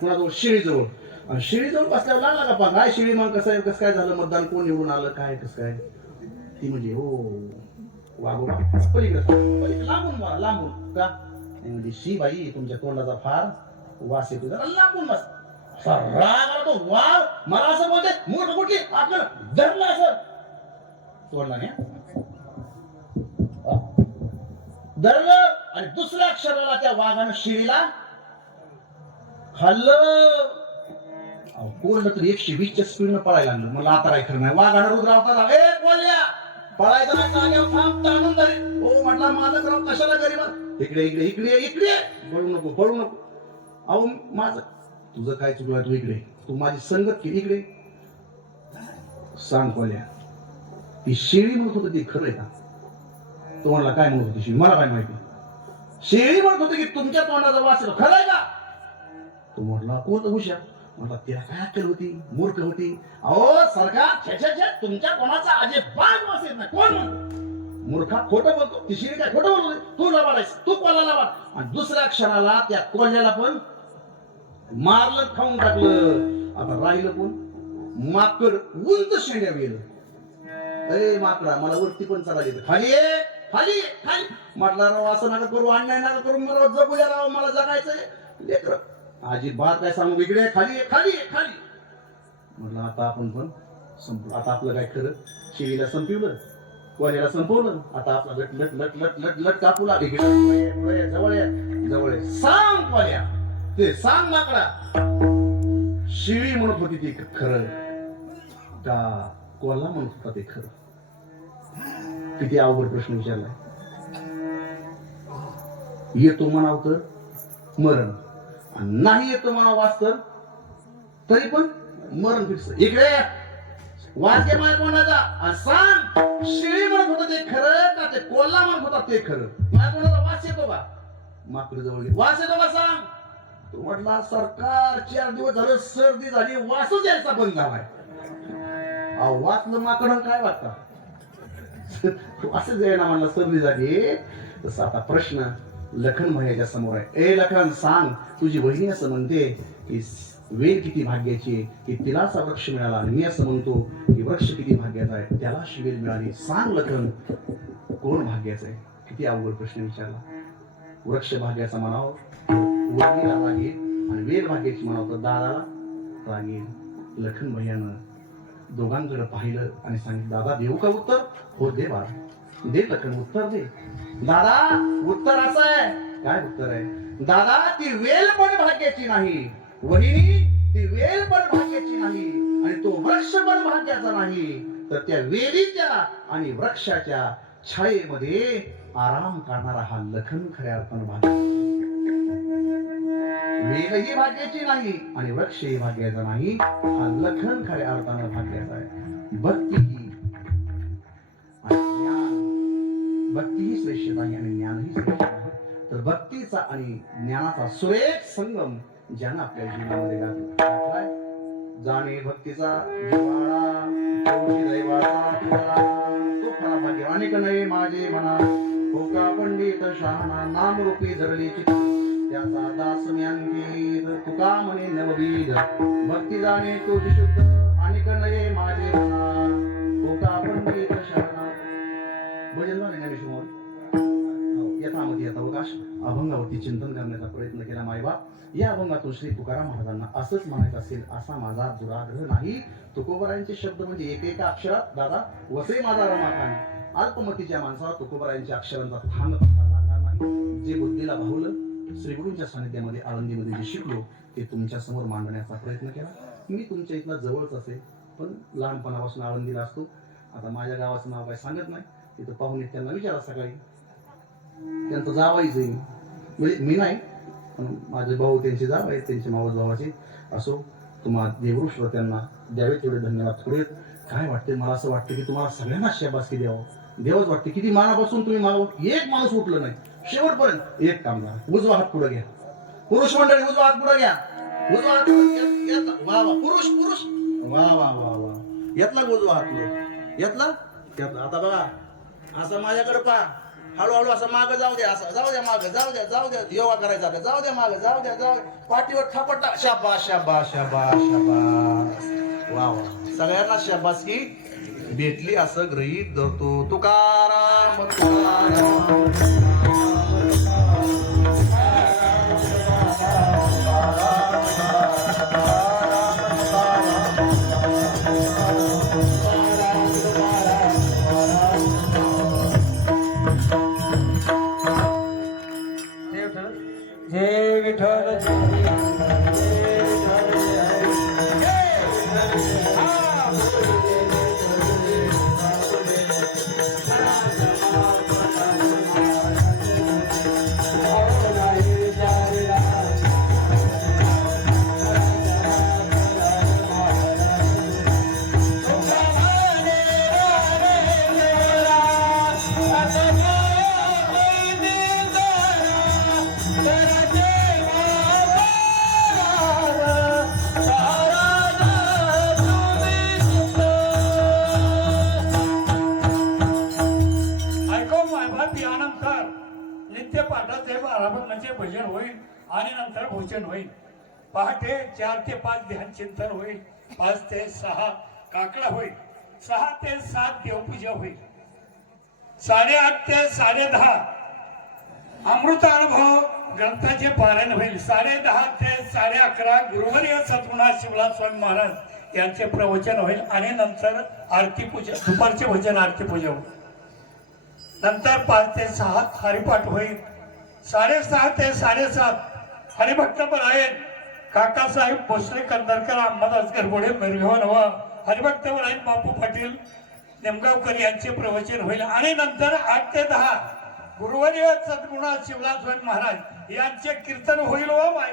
कुणाजवळ, शिळीजवळ. आणि शिळीजवळ बसल्यावर लागला का पाहा, काय शिळी मग कसं काय झालं, मतदान कोण निवडून आलं, काय कसं काय. ती म्हणजे हो वाघोबा पलीकडे लांबून बोला, लांबून का म्हणजे शी बाई तुमच्या तोंडाचा फार वास येतो, जरा लांबून बस. राग आला तो वाघ मला असं बोलते, मोठ कुठली आपल्याला धरलं असं तोडला नाही, धरलं आणि दुसऱ्या अक्षराला त्या वाघानं शिळीला खाल्लं. कोल्ड तर 120च्या स्पीडनं पळायला लागलं. मला आता काय खरं नाही. वाघानं रुद्रावता ए कोल्ह्या पळायचं नाही, जागेवर थांब, ताणून धरे. हो म्हटला मालक राव कशाला गरीबा, इकडे इकडे इकडे इकडे, पळू नको पळू नको. अहो माझं तुझं काय चुकलं, तू इकडे, तू माझी संगत केली, इकडे सांग कोल्ह्या, ती शेळी म्हणत होती ती खरं आहे का? तो म्हणला काय म्हणत होती शेळी, मला काय माहिती. शेळी म्हणत होती की तुमच्या तोंडाचा वास येतो, खरं आहे का? तो म्हटला कोण हुशार, म्हटला तिला काय अक्कल होती, मूर्ख होती. अहो सरकार तुमच्या कोणाचा अजिबात वास येत नाही, कोण म्हणतो मूर्खा, खोटं बोलतो. ती शिळी काय खोटं बोलतो, तू लबाडायस, तू कोल्ह्याला वाट. आणि दुसऱ्या क्षणाला त्या कोल्ह्याला पण मारलं, खाऊन टाकलं. आता राहिलं कोण, माकड उंच शेंड्या गेलं. अरे माकडा मला वरती पण चढायला खाली ये, खाली खाली. म्हटला राव असं नका करू, अन्याय नका करू, मला जगूया राव, मला जगायचंय. लेकर अजिबात काय सांगू, इकडे खाली खाली खाली. म्हटलं आता आपण पण संपलं, आता आपलं काय खरं, शिळीला संपवलं, कोल्याला संपवलं, आता आपला लट लट लट लट लट लट कापू लागले. जवळ जवळ सांग कोल्या, ते सांग माकडा, शिळी म्हणत होती ती खरं का कोल्हा म्हणत होता ते खरं? किती अवघड प्रश्न विचारलाय. येतो म्हणाव तर मरण, नाही येतो म्हणा वाच तरी पण मरण फिक्स. इकडे वाक्य माय कोणाचा आणि सांग, शिळी म्हणत होतं ते खरं का ते कोल्हा म्हणत होता ते खरं? माय कोणाचा वास येतो का? माकड जवळ वास येतो का सांग. तो म्हटला सरकार 4 दिवस झाले सर्दी झाली, वासच यायचा बंद झालाय. वाचलं माकडं काय वाटतं असंच आहे ना, म्हणला सर्दी झाली. तसं आता प्रश्न लखन भैयाच्या समोर आहे. ए लखन सांग, तुझी बहिणी असं म्हणते की वेल किती भाग्याची आहे की तिला असा वृक्ष मिळाला, आणि मी असं म्हणतो की वृक्ष किती भाग्याचा आहे, त्याला अशी वेल मिळाली. सांग लखन कोण भाग्याचं आहे? किती अवघड प्रश्न विचारला. वृक्ष भाग्याचा म्हणावं वहिनीला लागेल, आणि वेल भाग्याची म्हणावं तर दादाला लागेल. लखन भैयानं दोघांकडे पाहिलं आणि सांगितलं, दादा देऊ का उत्तर? हो दे बाळा, दे लखन उत्तर दे. दादा उत्तर असं आहे. काय उत्तर आहे? दादा ती वेल पण भाग्याची नाही, वहिनी ती वेल पण भाग्याची नाही, आणि तो वृक्ष पण भाग्याचा नाही, तर त्या वेलीच्या आणि वृक्षाच्या छायेमध्ये आराम करणारा हा लखन खऱ्या अर्थानं भाग्य. वेलही भाग्याची नाही आणि वृक्षही भाग्याचा नाही, हा लखन खऱ्या अर्थानं भाग्याचा आहे. भक्ती ही श्रेष्ठ आहे आणि ज्ञानही श्रेष्ठ आहे. तर भक्तीचा आणि ज्ञानाचा सुरेख संगम ज्यानं आपल्या जीवनामध्ये घातलाय, जाणे भक्तीचा जिव्हाळा, तो खरा भाग्य. अनेक नये माझे म्हणा, हो का पंडित शहाणा, नाम रूपी धरली चित्त, त्याचा दास मी अंकित, तुका म्हणे नवविध, भक्ती जाणे तो शुद्ध, अनेक नये माझे म्हणा, हो का पंडित शहाणा. भजन झाले ज्ञानेश्वर यथामती यथावकाश अभंगावरती चिंतन करण्याचा प्रयत्न केला मायबाप. या अभंगातून श्री तुकाराम महाराजांना असंच म्हणायचं असेल असा माझा दुराग्रह नाही. तुकोबरायांचे शब्द म्हणजे एक अक्षरात दादा वसे माझा रमाकांत. अल्पमतीच्या माणसाला तुकोबरायांच्या अक्षरांचा थांब लागणार नाही. जे बुद्धीला भावलं श्रीगुरूंच्या सानिध्यामध्ये आळंदीमध्ये जे शिकलो ते तुमच्या समोर मांडण्याचा प्रयत्न केला. मी तुमच्या इथला जवळच असेल, पण लहानपणापासून आळंदीला असतो. आता माझ्या गावाचं नाव काही सांगत नाही, तिथं पाहुणे त्यांना विचारा सकाळी त्यांचा जावाईच आहे म्हणजे मी नाही पण माझे भाऊ त्यांची जाव आहे त्यांची मावस भावाची असो. तुम्हाला देवरू श्रोत्यांना द्यावे तेवढे धन्यवाद पुढे. काय वाटते मला असं वाटतं की तुम्हाला सगळ्यांना शाबासकी द्यावं देवच वाटते. किती मानापासून तुम्ही मागव एक माणूस उठलं नाही शेवटपर्यंत एक कामगार. उजवा हात पुढे घ्या पुरुष मंडळी उजवा हात पुढे घ्या. उजवा हात वा वा पुरुष पुरुष वा वा वा वा यातला उजवा हात पुढे यातला त्यातला. आता बघा असं माझ्याकडे पहा हळूहळू असं मागं जाऊ द्या असं जाऊ द्या मागं जाऊ द्या योगा करायचा आता जाऊ द्या मागं जाऊ द्या पाठीवर थापटा शाबास शाबास शाबास शाबास वा वा सगळ्यांना शाबासकी भेटली असं गृहीत धरतो. तुकाराम तुकाराम जय विठ्ठल नित्य पाठाचे 12 म्हणजे भजन होईल आणि नंतर भोजन होईल. पहाटे 4 ते 5 ध्यान चिंतन होईल. 5 ते 6 काकडा होईल. 6 ते 7 देवपूजा होईल. 8:30 ते 10:30 अमृत अनुभव ग्रंथाचे पारायण होईल. 10:30 ते 11:30 गुरुवर्य सद्गुणा शिवलाल स्वामी महाराज यांचे प्रवचन होईल आणि नंतर आरती पूजा दुपारचे भजन आरती पूजा होईल. नंतर 5 ते 6 हरिपाठ होईल. 6:30 ते 7:30 हरिभक्त परायण काकासाहेब भोसले कंदरकर अंबादास गरगोडे मिरगाव नवा हरिभक्त परायण बापू पाटील निमगावकर यांचे प्रवचन होईल आणि नंतर 8 ते 10 गुरुवर्य सद्गुणा शिवलाल स्वामी महाराज यांचे कीर्तन होईल. व माय